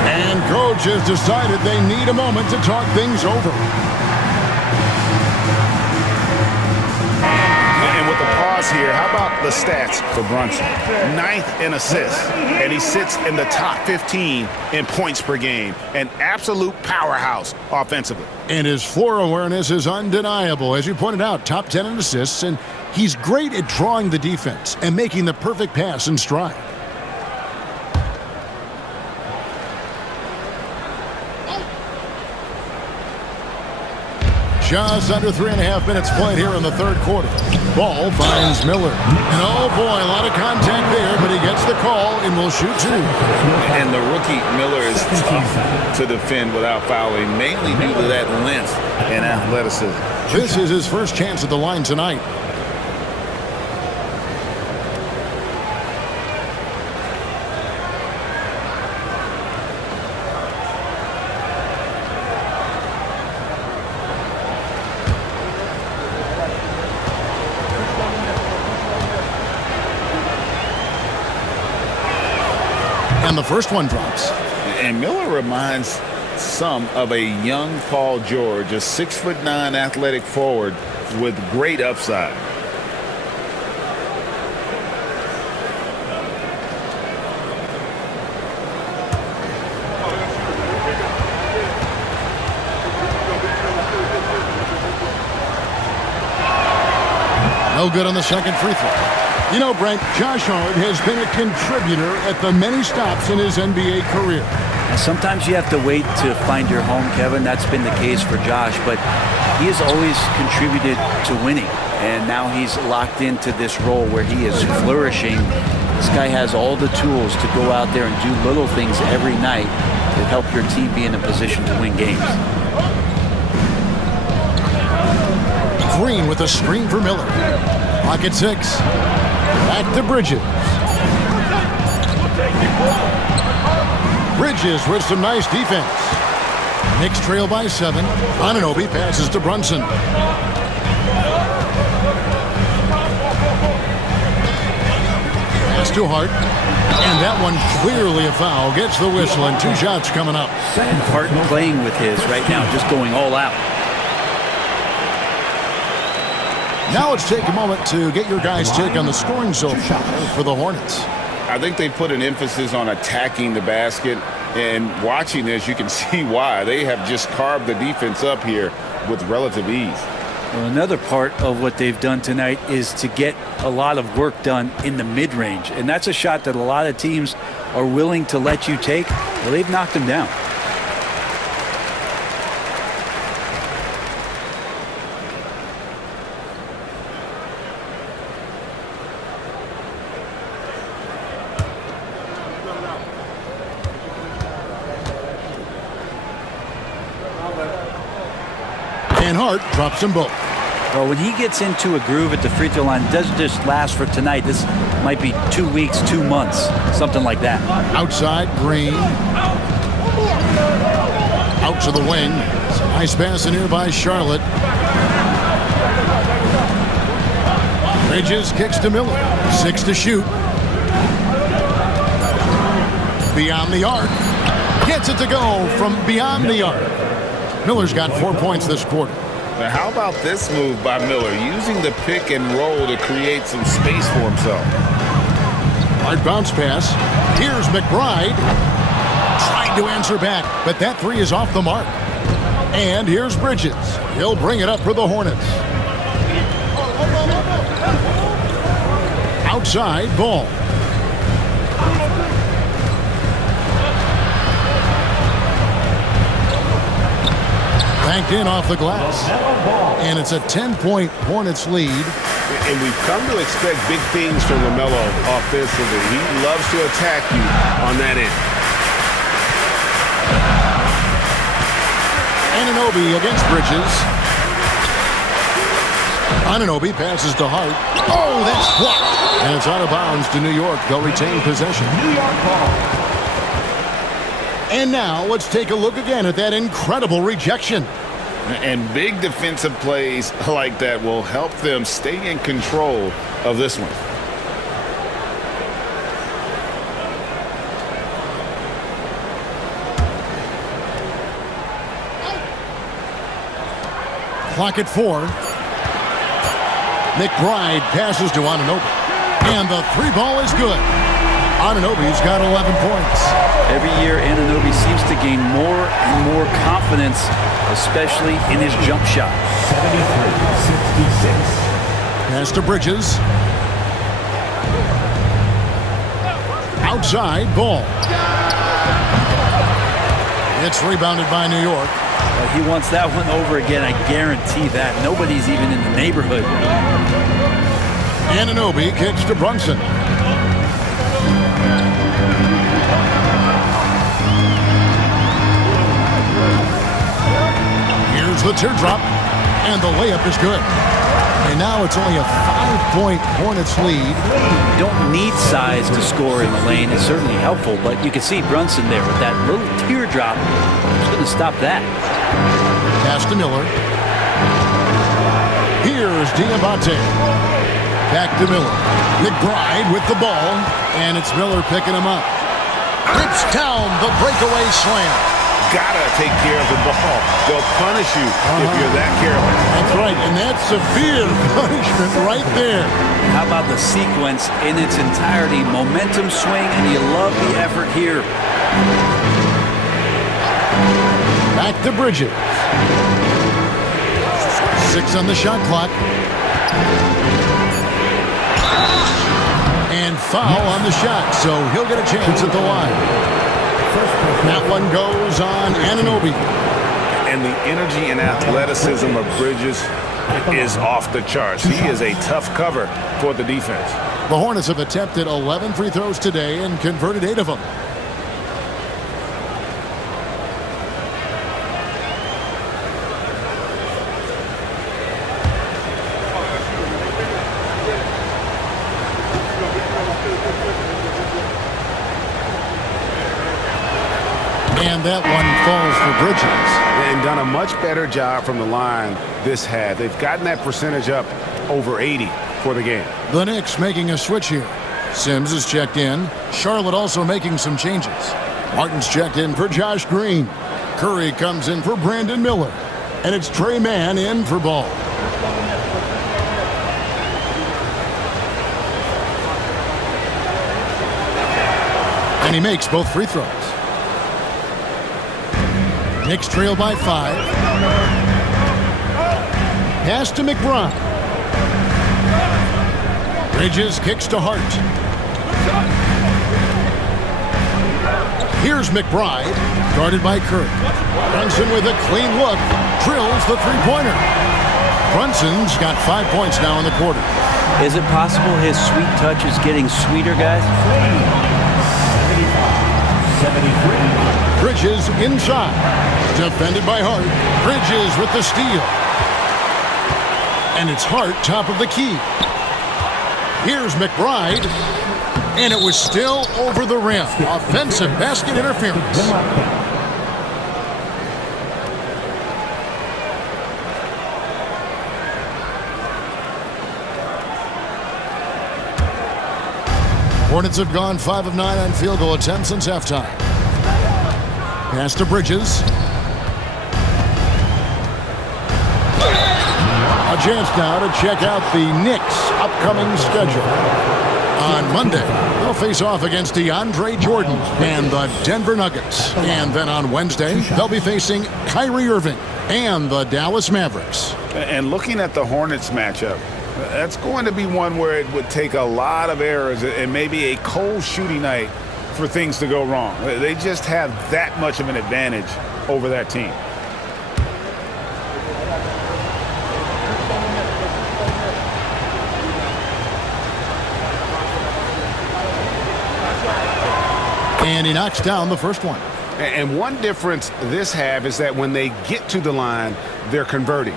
And coach has decided they need a moment to talk things over. And with the pause here, how about the stats for Brunson? 9th in assists, and he sits in the top 15 in points per game. An absolute powerhouse offensively. And his floor awareness is undeniable. As you pointed out, top 10 in assists, and he's great at drawing the defense and making the perfect pass in stride. Just under 3.5 minutes played here in the third quarter. Ball finds Miller. And oh boy, a lot of contact there, but he gets the call and will shoot 2. And the rookie Miller is tough to defend without fouling, mainly due to that length and athleticism. This is his first chance at the line tonight. And the first one drops. And Miller reminds some of a young Paul George, a 6'9" athletic forward with great upside. No good on the second free throw. You know, Brent, Josh Hart has been a contributor at the many stops in his NBA career. And sometimes you have to wait to find your home, Kevin. That's been the case for Josh, but he has always contributed to winning. And now he's locked into this role where he is flourishing. This guy has all the tools to go out there and do little things every night that help your team be in a position to win games. Green with a screen for Miller. Clock at 6. Back to Bridges. Bridges with some nice defense. Knicks trail by 7. Anunoby passes to Brunson. Pass to Hart. And that one clearly a foul. Gets the whistle and 2 shots coming up. And Hart playing with his right now, just going all out. Now let's take a moment to get your guys' take on the scoring so far for the Hornets. I think they put an emphasis on attacking the basket, and watching this, you can see why. They have just carved the defense up here with relative ease. Well, another part of what they've done tonight is to get a lot of work done in the mid-range, and that's a shot that a lot of teams are willing to let you take. Well, they've knocked them down. And Hart drops them both. Well, when he gets into a groove at the free throw line, it doesn't just last for tonight. This might be 2 weeks, 2 months, something like that. Outside, Green. Out to the wing. Nice pass in here by Charlotte. Bridges kicks to Miller. 6 to shoot. Beyond the arc. Gets it to go from beyond the arc. Miller's got 4 points this quarter. Now, how about this move by Miller, using the pick and roll to create some space for himself? Hard bounce pass. Here's McBride. Trying to answer back, but that 3 is off the mark. And here's Bridges. He'll bring it up for the Hornets. Outside, Ball. Banked in off the glass. And it's a 10-point Hornets lead. And we've come to expect big things from LaMelo offensively. He loves to attack you on that end. Anunoby against Bridges. Anunoby passes to Hart. Oh, that's blocked. And it's out of bounds to New York. They'll retain possession. New York ball. And now let's take a look again at that incredible rejection. And big defensive plays like that will help them stay in control of this one. Clock at 4. McBride passes to Anunoby. And the 3 ball is good. Anunoby's got 11 points. Every year, Anunoby seems to gain more and more confidence, especially in his jump shot. 73-66. Pass to Bridges. Outside, Ball. It's rebounded by New York. Well, he wants that one over again, I guarantee that. Nobody's even in the neighborhood. Anunoby kicks to Brunson. Here's the teardrop, and the layup is good. And now it's only a 5-point Hornets lead. You don't need size to score in the lane. It's certainly helpful, but you can see Brunson there with that little teardrop. He's going to stop that. Pass to Miller. Here's Diabate. Back to Miller. McBride with the ball, and it's Miller picking him up. Rips down the breakaway slam. Gotta take care of the ball. They'll punish you if you're that careless. That's right, and that's severe punishment right there. How about the sequence in its entirety? Momentum swing, and you love the effort here. Back to Bridges. 6 on the shot clock. And foul on the shot, so he'll get a chance at the line. That one goes on Anunoby. And the energy and athleticism of Bridges is off the charts. He is a tough cover for the defense. The Hornets have attempted 11 free throws today and converted 8 of them. And that one falls for Bridges. And done a much better job from the line this half. They've gotten that percentage up over 80 for the game. The Knicks making a switch here. Sims is checked in. Charlotte also making some changes. Martin's checked in for Josh Green. Curry comes in for Brandon Miller. And it's Trey Mann in for Ball. And he makes both free throws. Knicks trail by 5. Pass to McBride. Bridges kicks to Hart. Here's McBride, guarded by Curry. Brunson with a clean look, drills the three-pointer. Brunson's got 5 points now in the quarter. Is it possible his sweet touch is getting sweeter, guys? 73. Bridges inside. Defended by Hart. Bridges with the steal. And it's Hart top of the key. Here's McBride. And it was still over the rim. Offensive basket interference. Hornets have gone 5 of 9 on field goal attempts since halftime. Pass to Bridges. A chance now to check out the Knicks' upcoming schedule. On Monday, they'll face off against DeAndre Jordan and the Denver Nuggets. And then on Wednesday, they'll be facing Kyrie Irving and the Dallas Mavericks. And looking at the Hornets matchup, that's going to be one where it would take a lot of errors and maybe a cold shooting night for things to go wrong. They just have that much of an advantage over that team. And he knocks down the first one. And one difference this half is that when they get to the line, they're converting.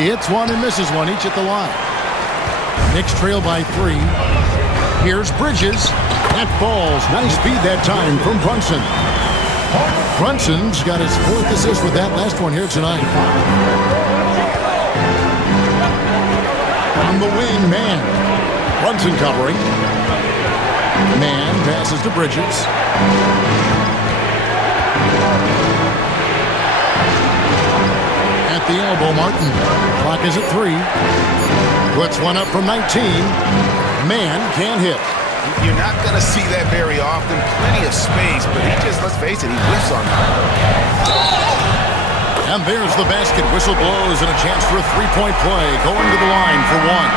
He hits one and misses one, each at the line. Knicks trail by 3. Here's Bridges. That falls. Nice speed that time from Brunson. Brunson's got his 4th assist with that last one here tonight. On the wing, Mann. Brunson covering. Mann passes to Bridges. At the elbow, Martin. Clock is at 3. Puts one up from 19. Mann can't hit. You're not going to see that very often. Plenty of space, but he just, let's face it, he whiffs on that. And there's the basket. Whistle blows and a chance for a three-point play. Going to the line for one.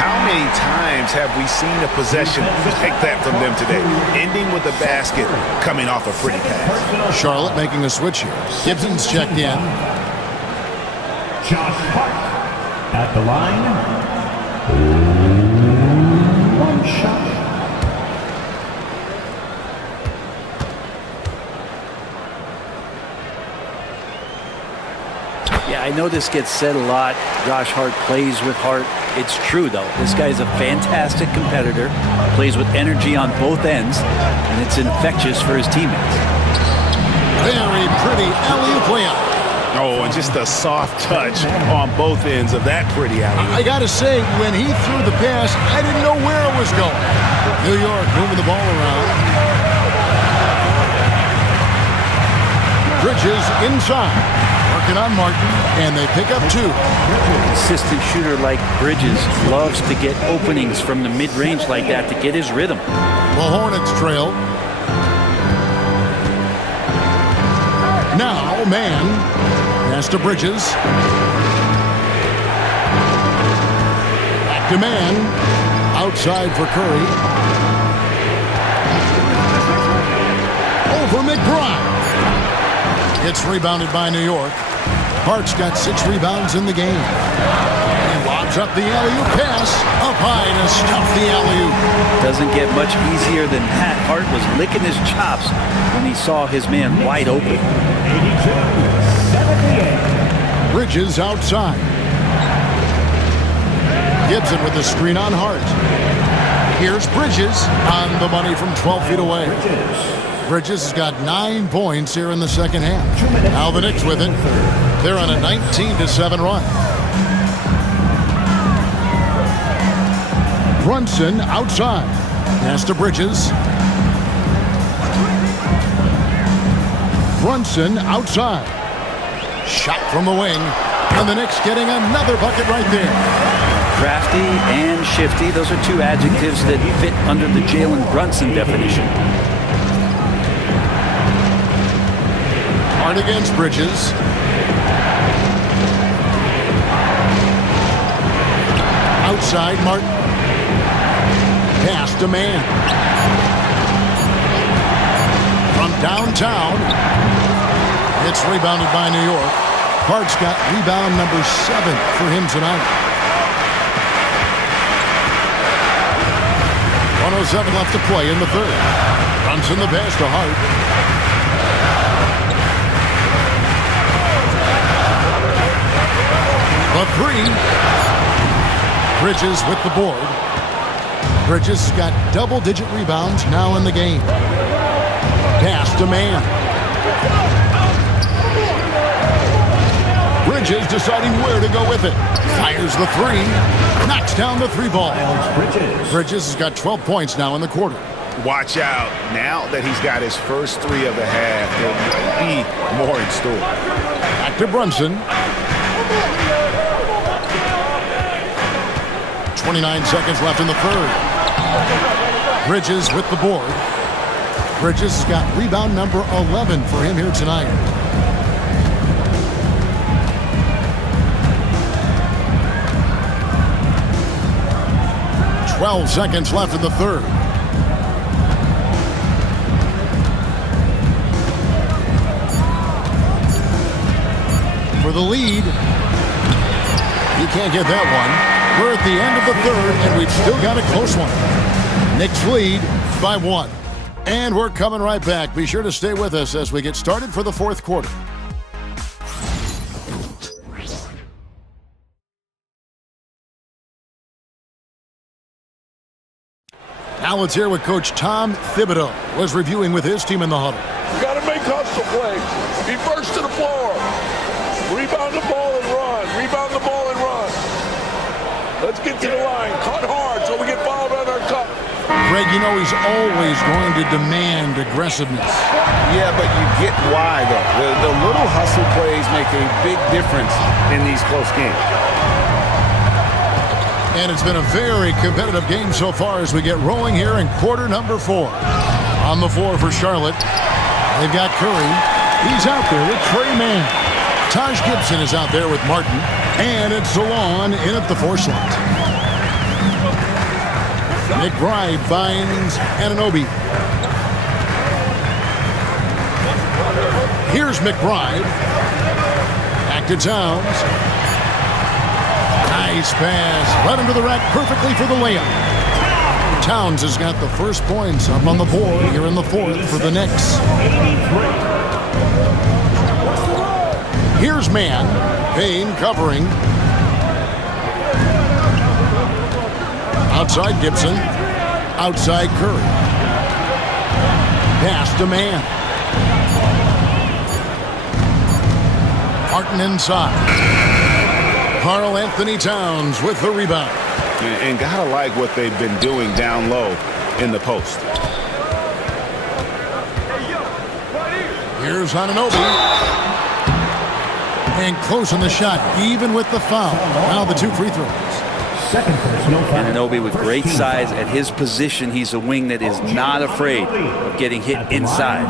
How many times have we seen a possession like that from them today? Ending with a basket, coming off a pretty pass. Charlotte making a switch here. Gibson's checked in. Josh Hart at the line. 1 shot. Yeah, I know this gets said a lot. Josh Hart plays with heart. It's true, though. This guy's a fantastic competitor, plays with energy on both ends, and it's infectious for his teammates. Very pretty alley-oop layup. Oh, and just a soft touch on both ends of that pretty alley-oop. I got to say, when he threw the pass, I didn't know where it was going. New York moving the ball around. Bridges inside. Working on Martin, and they pick up 2. Consistent shooter like Bridges loves to get openings from the mid-range like that to get his rhythm. The Hornets trail. Now, man. Pass to Bridges. Back to man. Outside for Curry. Over McBride. It's rebounded by New York. Hart's got 6 rebounds in the game. He lobs up the alley-oop pass. Up high to stuff the alley-oop. Doesn't get much easier than that. Hart was licking his chops when he saw his man wide open. 82-78. Bridges outside. Gibson with the screen on Hart. Here's Bridges on the money from 12 feet away. Bridges has got 9 points here in the second half. Now the Knicks with it. They're on a 19-7 run. Brunson outside. Pass to Bridges. Brunson outside. Shot from the wing. And the Knicks getting another bucket right there. Crafty and shifty. Those are 2 adjectives that fit under the Jalen Brunson definition. Hard against Bridges. Outside, Martin. Pass to man. From downtown. It's rebounded by New York. Hart's got rebound number 7 for him tonight. 1:07 left to play in the third. Brunson the pass to Hart. The 3. Bridges with the board. Bridges has got double-digit rebounds now in the game. Pass to man. Bridges deciding where to go with it. Fires the 3. Knocks down the 3 ball. Bridges has got 12 points now in the quarter. Watch out. Now that he's got his first 3 of the half, there might be more in store. Back to Brunson. 29 seconds left in the third. Bridges with the board. Bridges has got rebound number 11 for him here tonight. Twelve seconds left in the third. For the lead. You can't get that one. We're at the end of the third, and we've still got a close one. Knicks lead by 1. And we're coming right back. Be sure to stay with us as we get started for the fourth quarter. Now let's hear what Coach Tom Thibodeau was reviewing with his team in the huddle. You got to make hustle plays. Be first to the floor. Rebound the ball and run. Rebound the ball and run. Let's get to the line. Cut hard so we get fouled on our cut. Greg, you know he's always going to demand aggressiveness. Yeah, but you get why, though. The little hustle plays make a big difference in these close games. And it's been a very competitive game so far as we get rolling here in quarter number 4. On the floor for Charlotte, they've got Curry. He's out there with Trey Mann. Taj Gibson is out there with Martin. And it's Salon in at the 4 slot. McBride finds Anunoby. Here's McBride. Back to Towns. Nice pass. Led him to the rack perfectly for the layup. Towns has got the first points up on the board here in the fourth for the Knicks. Here's man. Payne covering. Outside Gibson. Outside Curry. Pass to man. Martin inside. Karl Anthony Towns with the rebound. And gotta like what they've been doing down low in the post. Here's Anunoby. And closing the shot, even with the foul. Now the 2 free throws. Second personal foul. Anunoby with great size at his position. He's a wing that is not afraid of getting hit inside.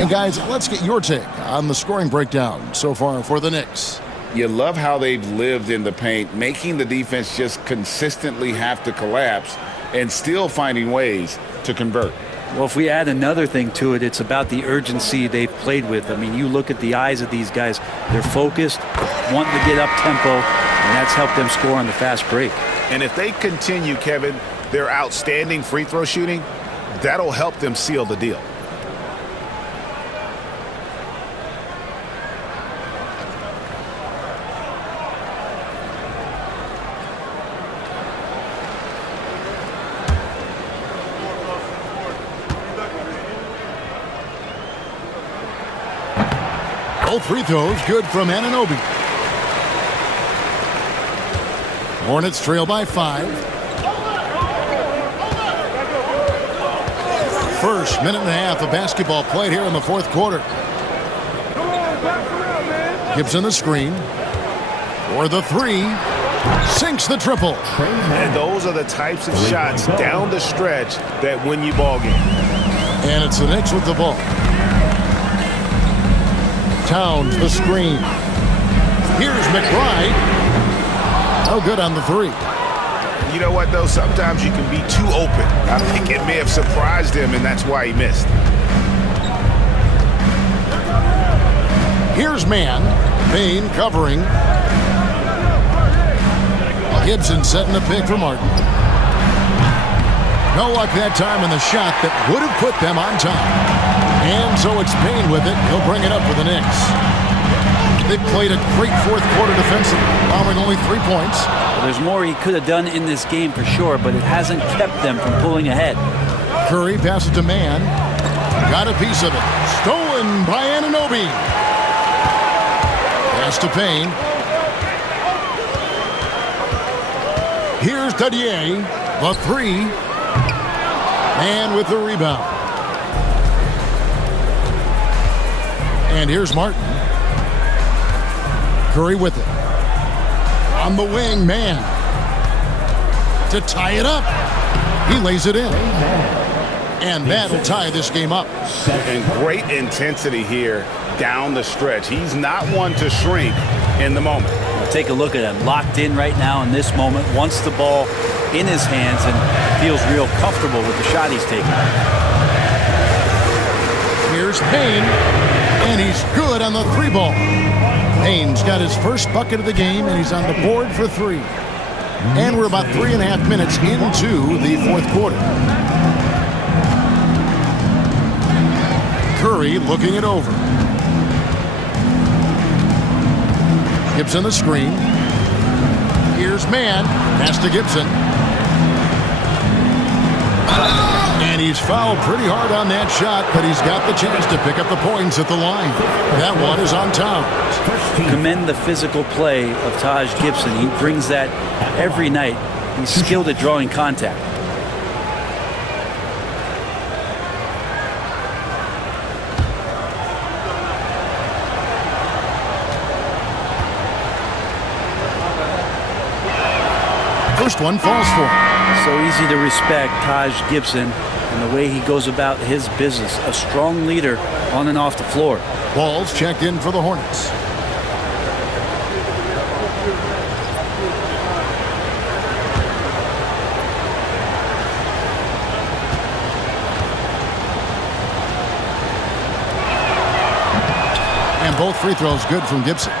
And guys, let's get your take on the scoring breakdown so far for the Knicks. You love how they've lived in the paint, making the defense just consistently have to collapse and still finding ways to convert. Well, if we add another thing to it, it's about the urgency they've played with. I mean, you look at the eyes of these guys. They're focused, wanting to get up tempo, and that's helped them score on the fast break. And if they continue, Kevin, their outstanding free throw shooting, that'll help them seal the deal. Both free throws good from Anunoby. Hornets trail by 5. First minute and a half of basketball played here in the fourth quarter. Gibson the screen. For the 3. Sinks the triple. And those are the types of shots down the stretch that win you ball games. And it's the Knicks with the ball. Towns the screen. Here's McBride. No good on the 3. You know what, though? Sometimes you can be too open. I think it may have surprised him, and that's why he missed. Here's man. Payne covering. Gibson setting the pick for Martin. No luck that time in the shot that would have put them on top. And so it's Payne with it. He'll bring it up for the Knicks. They've played a great fourth quarter defensively, allowing only 3 points. Well, there's more he could have done in this game for sure, but it hasn't kept them from pulling ahead. Curry passes to man. Got a piece of it. Stolen by Anunoby. Pass to Payne. Here's Dadier. The 3. And with the rebound. And here's Martin. Curry with it. On the wing, man. To tie it up. He lays it in. And that'll tie this game up. And great intensity here down the stretch. He's not one to shrink in the moment. Now take a look at him. Locked in right now in this moment. Wants the ball in his hands and feels real comfortable with the shot he's taking. Here's Payne. And he's good on the 3 ball. Payne's got his first bucket of the game, and he's on the board for 3. And we're about 3.5 minutes into the fourth quarter. Curry looking it over. Gibson the screen. Here's man. Pass to Gibson. And he's fouled pretty hard on that shot, but he's got the chance to pick up the points at the line. That one is on Towns. Commend the physical play of Taj Gibson. He brings that every night. He's skilled at drawing contact. First one falls for him. So easy to respect Taj Gibson and the way he goes about his business. A strong leader on and off the floor. Ball's checked in for the Hornets. And both free throws good from Gibson.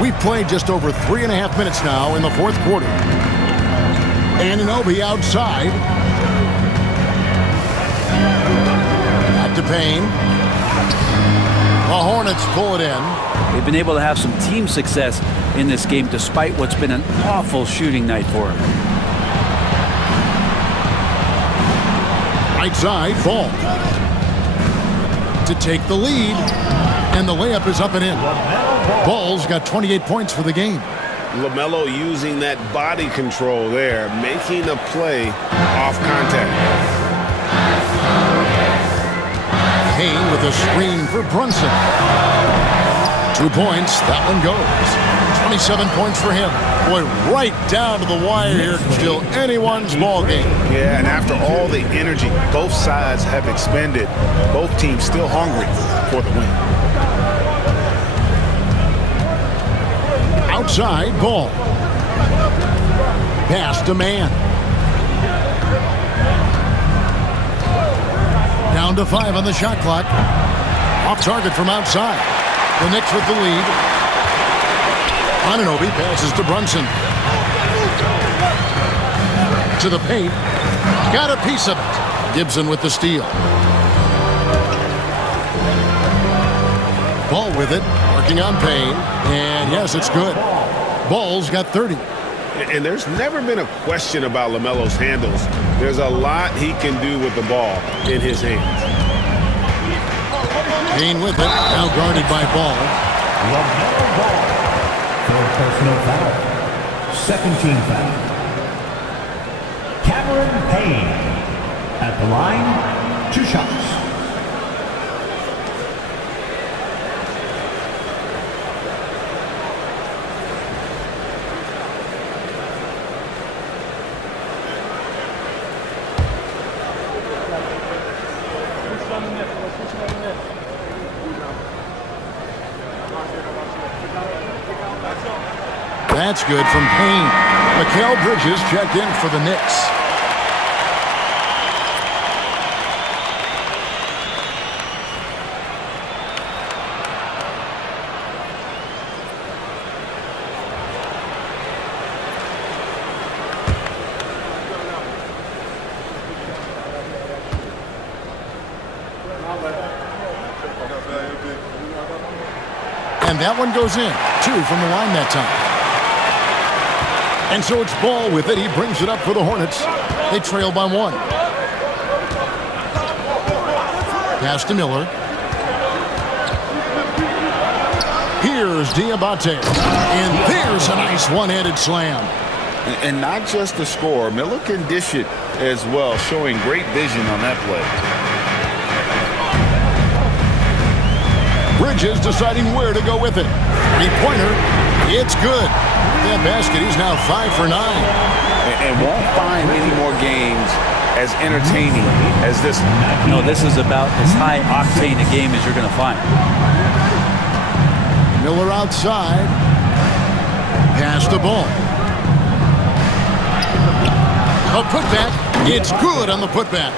We've played just over 3.5 minutes now in the fourth quarter. Anunoby outside. Back to Payne. Hornets pull it in. They've been able to have some team success in this game despite what's been an awful shooting night for them. Right side, Ball to take the lead, and the layup is up and in. Ball's got 28 points for the game. LaMelo using that body control there, making a play off contact. Kane with a screen for Brunson. 2 points, that one goes. 27 points for him. Boy, right down to the wire here. Still anyone's ball game. Yeah, and after all the energy both sides have expended, both teams still hungry for the win. Outside, Ball. Pass to Man. Down to 5 on the shot clock. Off target from outside. The Knicks with the lead. Anunoby passes to Brunson. To the paint. Got a piece of it. Gibson with the steal. Ball with it. Working on Payne. And yes, it's good. Ball's got 30. And there's never been a question about LaMelo's handles. There's a lot he can do with the ball in his hands. Payne with it. Now guarded by Ball. LaMelo Ball for a personal foul. Second team foul. Cameron Payne at the line, 2 shots. That's good from Payne. Mikal Bridges checked in for the Knicks. And that one goes in. 2 from the line that time. And so it's Ball with it. He brings it up for the Hornets. They trail by 1. Pass to Miller. Here's Diabate. And there's a nice one-handed slam. And not just the score. Miller can dish it as well, showing great vision on that play. Bridges deciding where to go with it. 3-pointer. It's good. That basket, he's now 5 for 9. And won't find many more games as entertaining as this one. No, this is about as high octane a game as you're going to find. Miller outside. Pass the ball. A putback. It's good on the putback.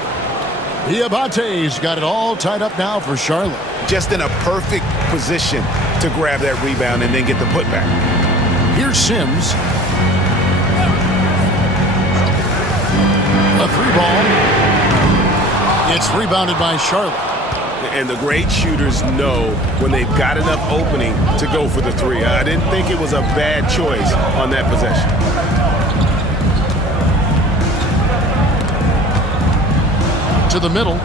Diabate's got it all tied up now for Charlotte. Just in a perfect position to grab that rebound and then get the putback. Here's Sims. A 3-ball. It's rebounded by Charlotte. And the great shooters know when they've got enough opening to go for the 3. I didn't think it was a bad choice on that possession. To the middle.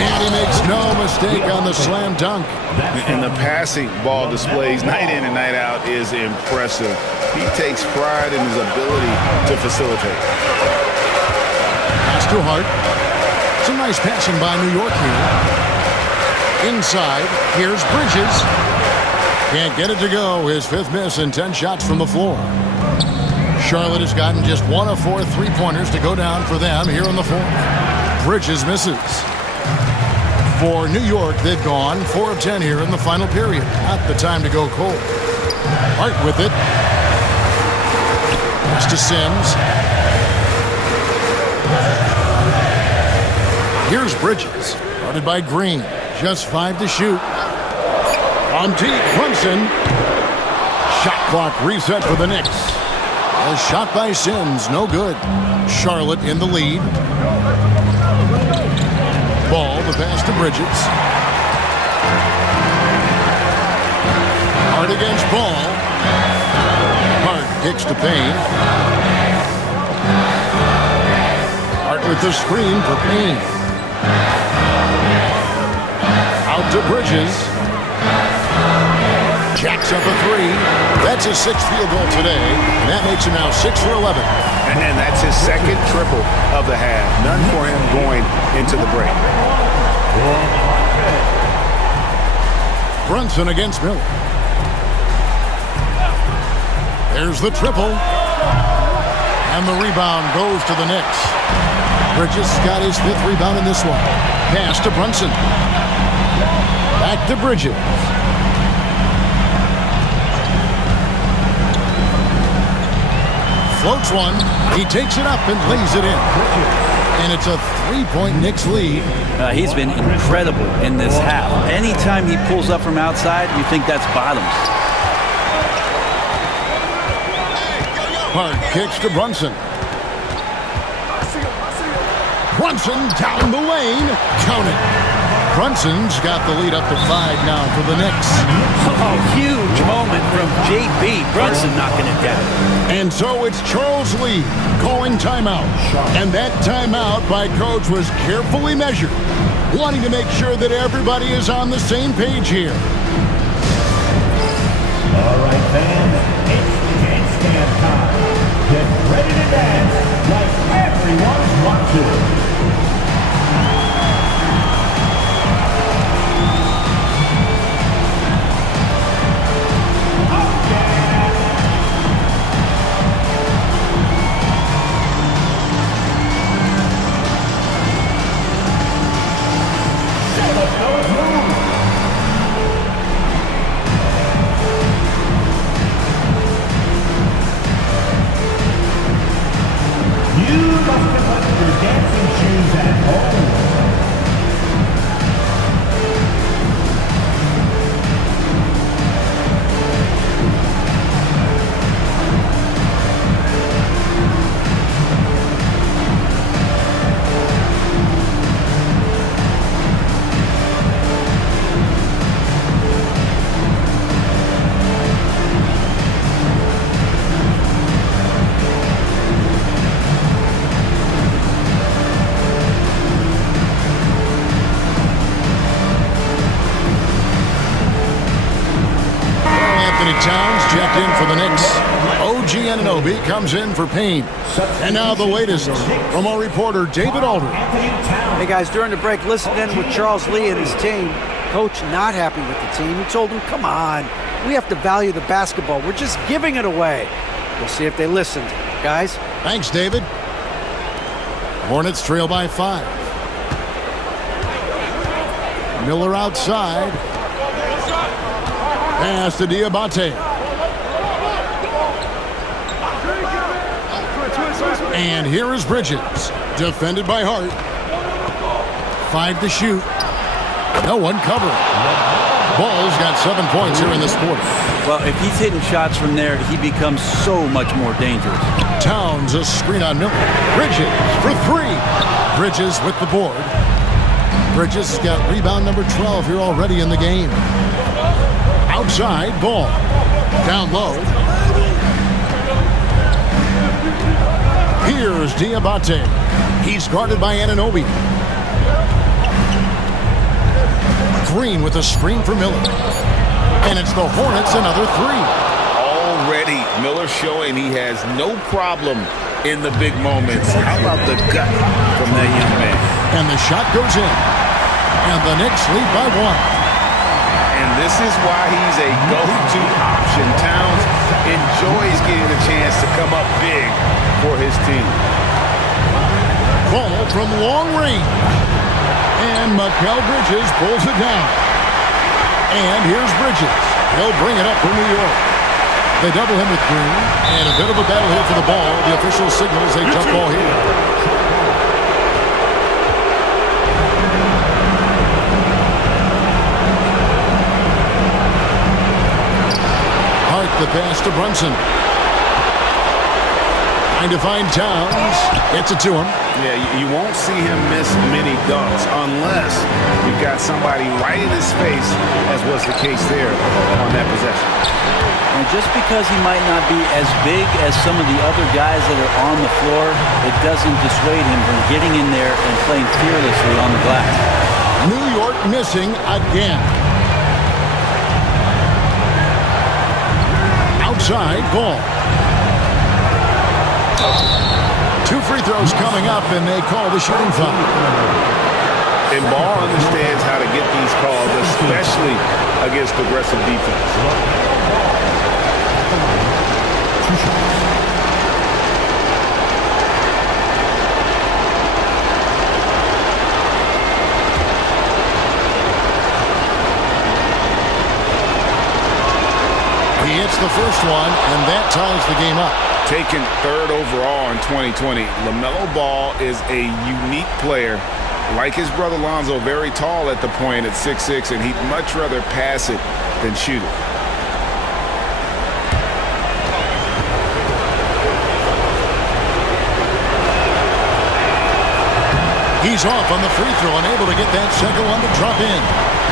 And he makes no mistake on the slam dunk. And the passing ball displays night in and night out is impressive. He takes pride in his ability to facilitate. Pass to Hart. Some nice passing by New York here. Inside, here's Bridges. Can't get it to go. His 5th miss and 10 shots from the floor. Charlotte has gotten just 1 of 4 3-pointers to go down for them here in the 4th. Bridges misses. For New York, they've gone 4 of 10 here in the final period. Not the time to go cold. Hart with it. Pass to Sims. Here's Bridges. Guarded by Green. Just 5 to shoot. On deep, Brunson. Shot clock reset for the Knicks. A shot by Sims, no good. Charlotte in the lead. Ball, the pass to Bridges. Hart against Ball. Hart kicks to Payne. Hart with the screen for Payne. Out to Bridges. Jacks up a three. That's his 6th field goal today, and that makes him now 6 for 11. And that's his 2nd triple of the half. None for him going into the break. Brunson against Miller. There's the triple. And the rebound goes to the Knicks. Bridges got his 5th rebound in this one. Pass to Brunson. Back to Bridges. Floats one. He takes it up and lays it in. And it's a 3-point Knicks lead. He's been incredible in this half. Anytime he pulls up from outside, you think that's bottoms. Hart kicks to Brunson. Brunson down the lane. Count it. Brunson's got the lead up to 5 now for the Knicks. Oh, huge moment from JB. Brunson knocking it down. And so it's Charles Lee calling timeout. And that timeout by Coach was carefully measured, wanting to make sure that everybody is on the same page here. All right, fans, it's dance stand time. Get ready to dance like everyone's watching. Towns checked in for the Knicks. OG Anunoby comes in for Payne. And now the latest from our reporter, David Aldridge. Hey guys, during the break, listen in with Charles Lee and his team. Coach not happy with the team. He told them, come on, we have to value the basketball. We're just giving it away. We'll see if they listened. Guys? Thanks, David. Hornets trail by 5. Miller outside. Pass to Diabate. And here is Bridges. Defended by Hart. 5 to shoot. No one covering. Ball's got 7 points here in this quarter. Well, if he's hitting shots from there, he becomes so much more dangerous. Towns a screen on Miller. Bridges for 3. Bridges with the board. Bridges has got rebound number 12 here already in the game. Outside, Ball. Down low. Here's Diabate. He's guarded by Anunoby. Green with a screen for Miller. And it's the Hornets, another 3. Already, Miller showing he has no problem in the big moments. How about the gut from that young man? And the shot goes in. And the Knicks lead by 1. And this is why he's a go-to option. Towns enjoys getting the chance to come up big for his team. Ball from long range. And Mikal Bridges pulls it down. And here's Bridges. He'll bring it up for New York. They double him with Green. And a bit of a battle here for the ball. The official signals a jump ball here. The pass to Brunson. Trying to find Towns. Gets it to him. Yeah, you won't see him miss many dunks unless you've got somebody right in his face, as was the case there on that possession. And just because he might not be as big as some of the other guys that are on the floor, it doesn't dissuade him from getting in there and playing fearlessly on the glass. New York missing again. Outside, Ball. 2 free throws coming up, and they call the shooting foul. And Ball understands how to get these calls, especially against aggressive defense. He hits the first one, and that ties the game up. Taken 3rd overall in 2020, LaMelo Ball is a unique player. Like his brother Lonzo, very tall at the point at 6'6", and he'd much rather pass it than shoot it. He's off on the free throw and able to get that second one to drop in.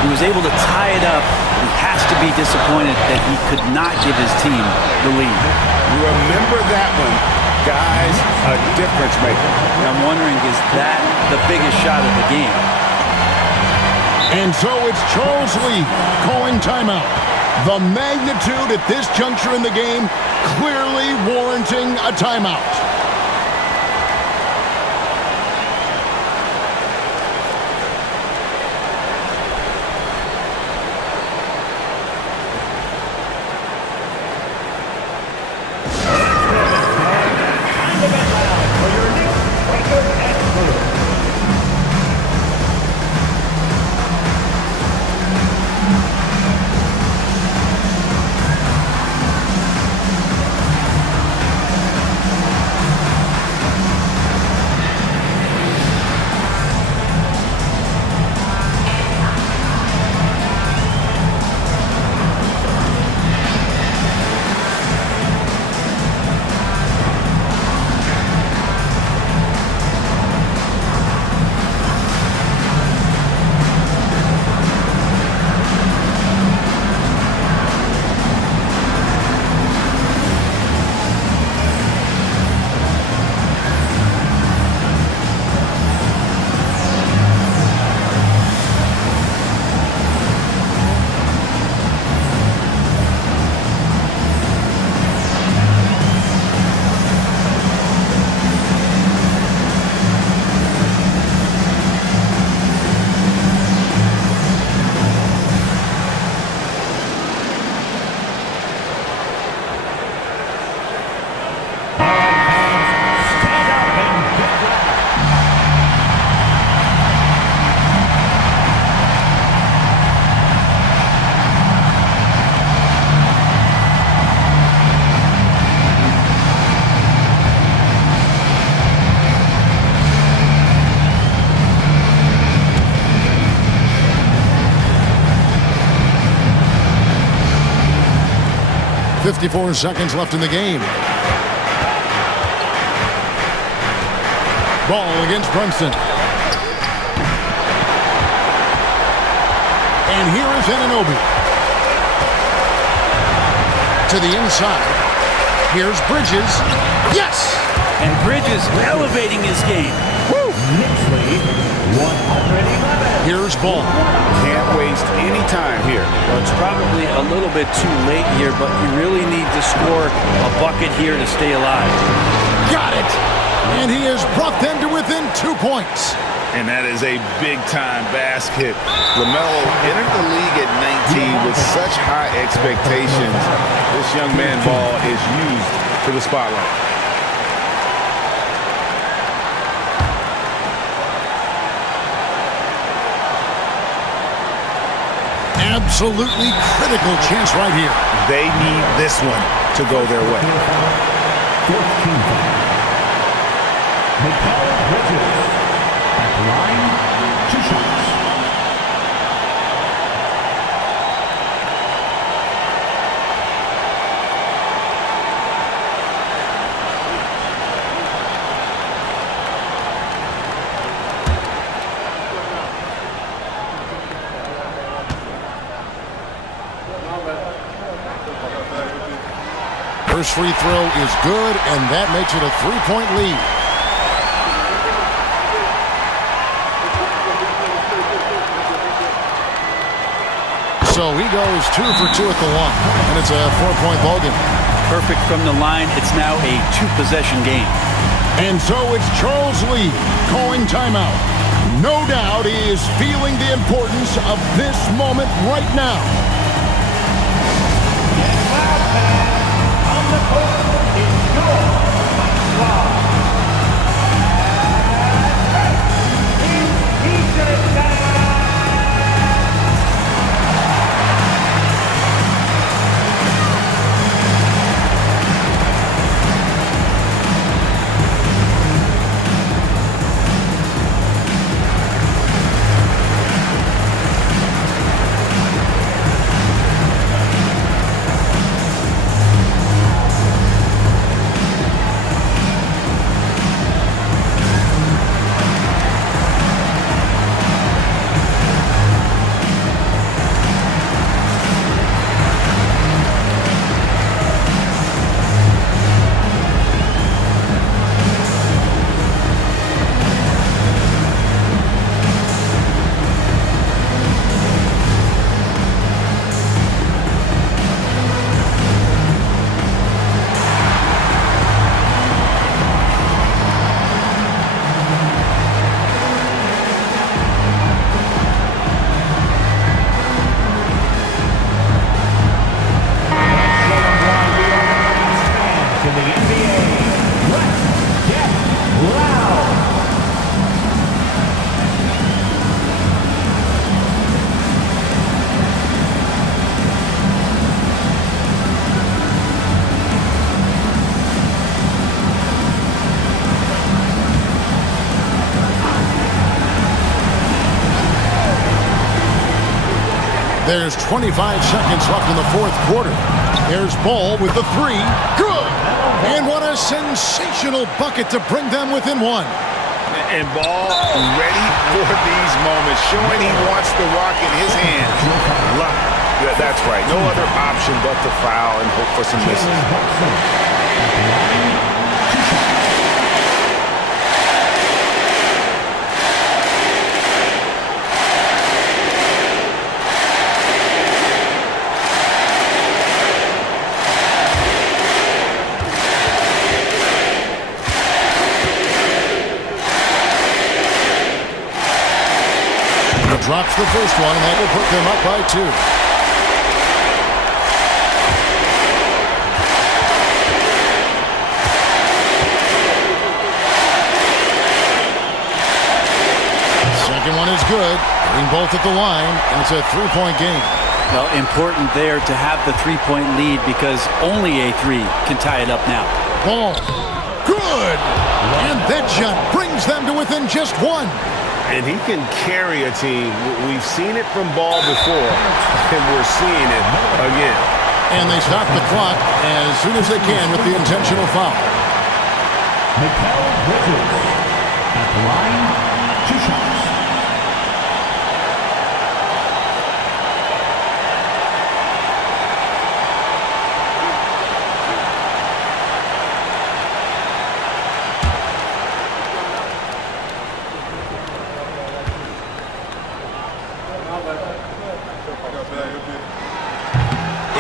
He was able to tie it up. He has to be disappointed that he could not give his team the lead. Remember that one, guys, a difference maker. And I'm wondering, is that the biggest shot of the game? And so it's Charles Lee calling timeout. The magnitude at this juncture in the game clearly warranting a timeout. .54 seconds left in the game. Ball against Brunson. And here is Anunoby. To the inside. Here's Bridges. Yes! And Bridges elevating his game. Woo! Knicks lead, 111. Here's Ball. Can't waste any time here. Well, it's probably a little bit too late here, but you really need to score a bucket here to stay alive. Got it! And he has brought them to within 2 points. And that is a big-time basket. LaMelo entered the league at 19 with such high expectations. This young man Ball is used to the spotlight. Absolutely critical chance right here. They need this one to go their way. 14 foul. Mikal Bridges at the line, 2 shots. First free throw is good, and that makes it a 3-point lead. So he goes 2 for 2 at the line, and it's a 4-point ball game. Perfect from the line. It's now a 2-possession game. And so it's Charles Lee calling timeout. No doubt he is feeling the importance of this moment right now. On the court is York Knicks. There's 25 seconds left in the fourth quarter. There's Ball with the three. Good! And what a sensational bucket to bring them within one. And Ball ready for these moments, showing he wants the rock in his hands. That's right. No other option but to foul and hope for some misses. Drops the first one, and that will put them up by 2. Second one is good. Hitting both at the line, and it's a 3-point game. Well, important there to have the 3-point lead because only a 3 can tie it up now. Ball. Good! And that shot brings them to within just 1. And he can carry a team. We've seen it from Ball before, and we're seeing it again. And they stop the clock as soon as they can with the intentional foul. Mikal Bridges at the line, 2 shots.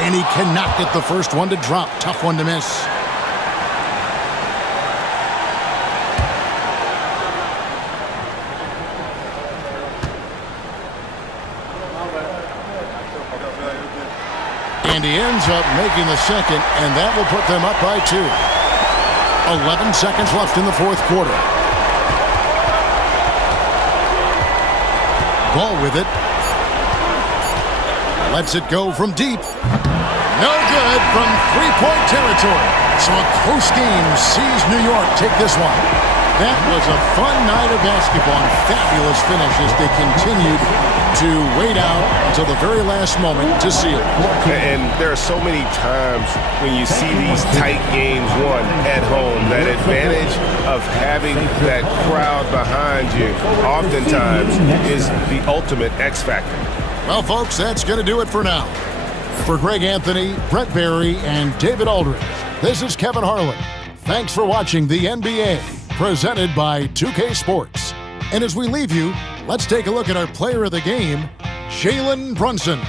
And he cannot get the first one to drop. Tough one to miss. And he ends up making the second, and that will put them up by 2. 11 seconds left in the fourth quarter. Ball with it. Lets it go from deep. No good from 3-point territory. So a close game sees New York take this one. That was a fun night of basketball and fabulous finish as they continued to wait out until the very last moment to seal it. And there are so many times when you see these tight games won at home, that advantage of having that crowd behind you oftentimes is the ultimate X factor. Well, folks, that's going to do it for now. For Greg Anthony, Brett Barry, and David Aldridge, This is Kevin Harlan. Thanks for watching the NBA, presented by 2K Sports. And as we leave you, let's take a look at our player of the game, Jalen Brunson.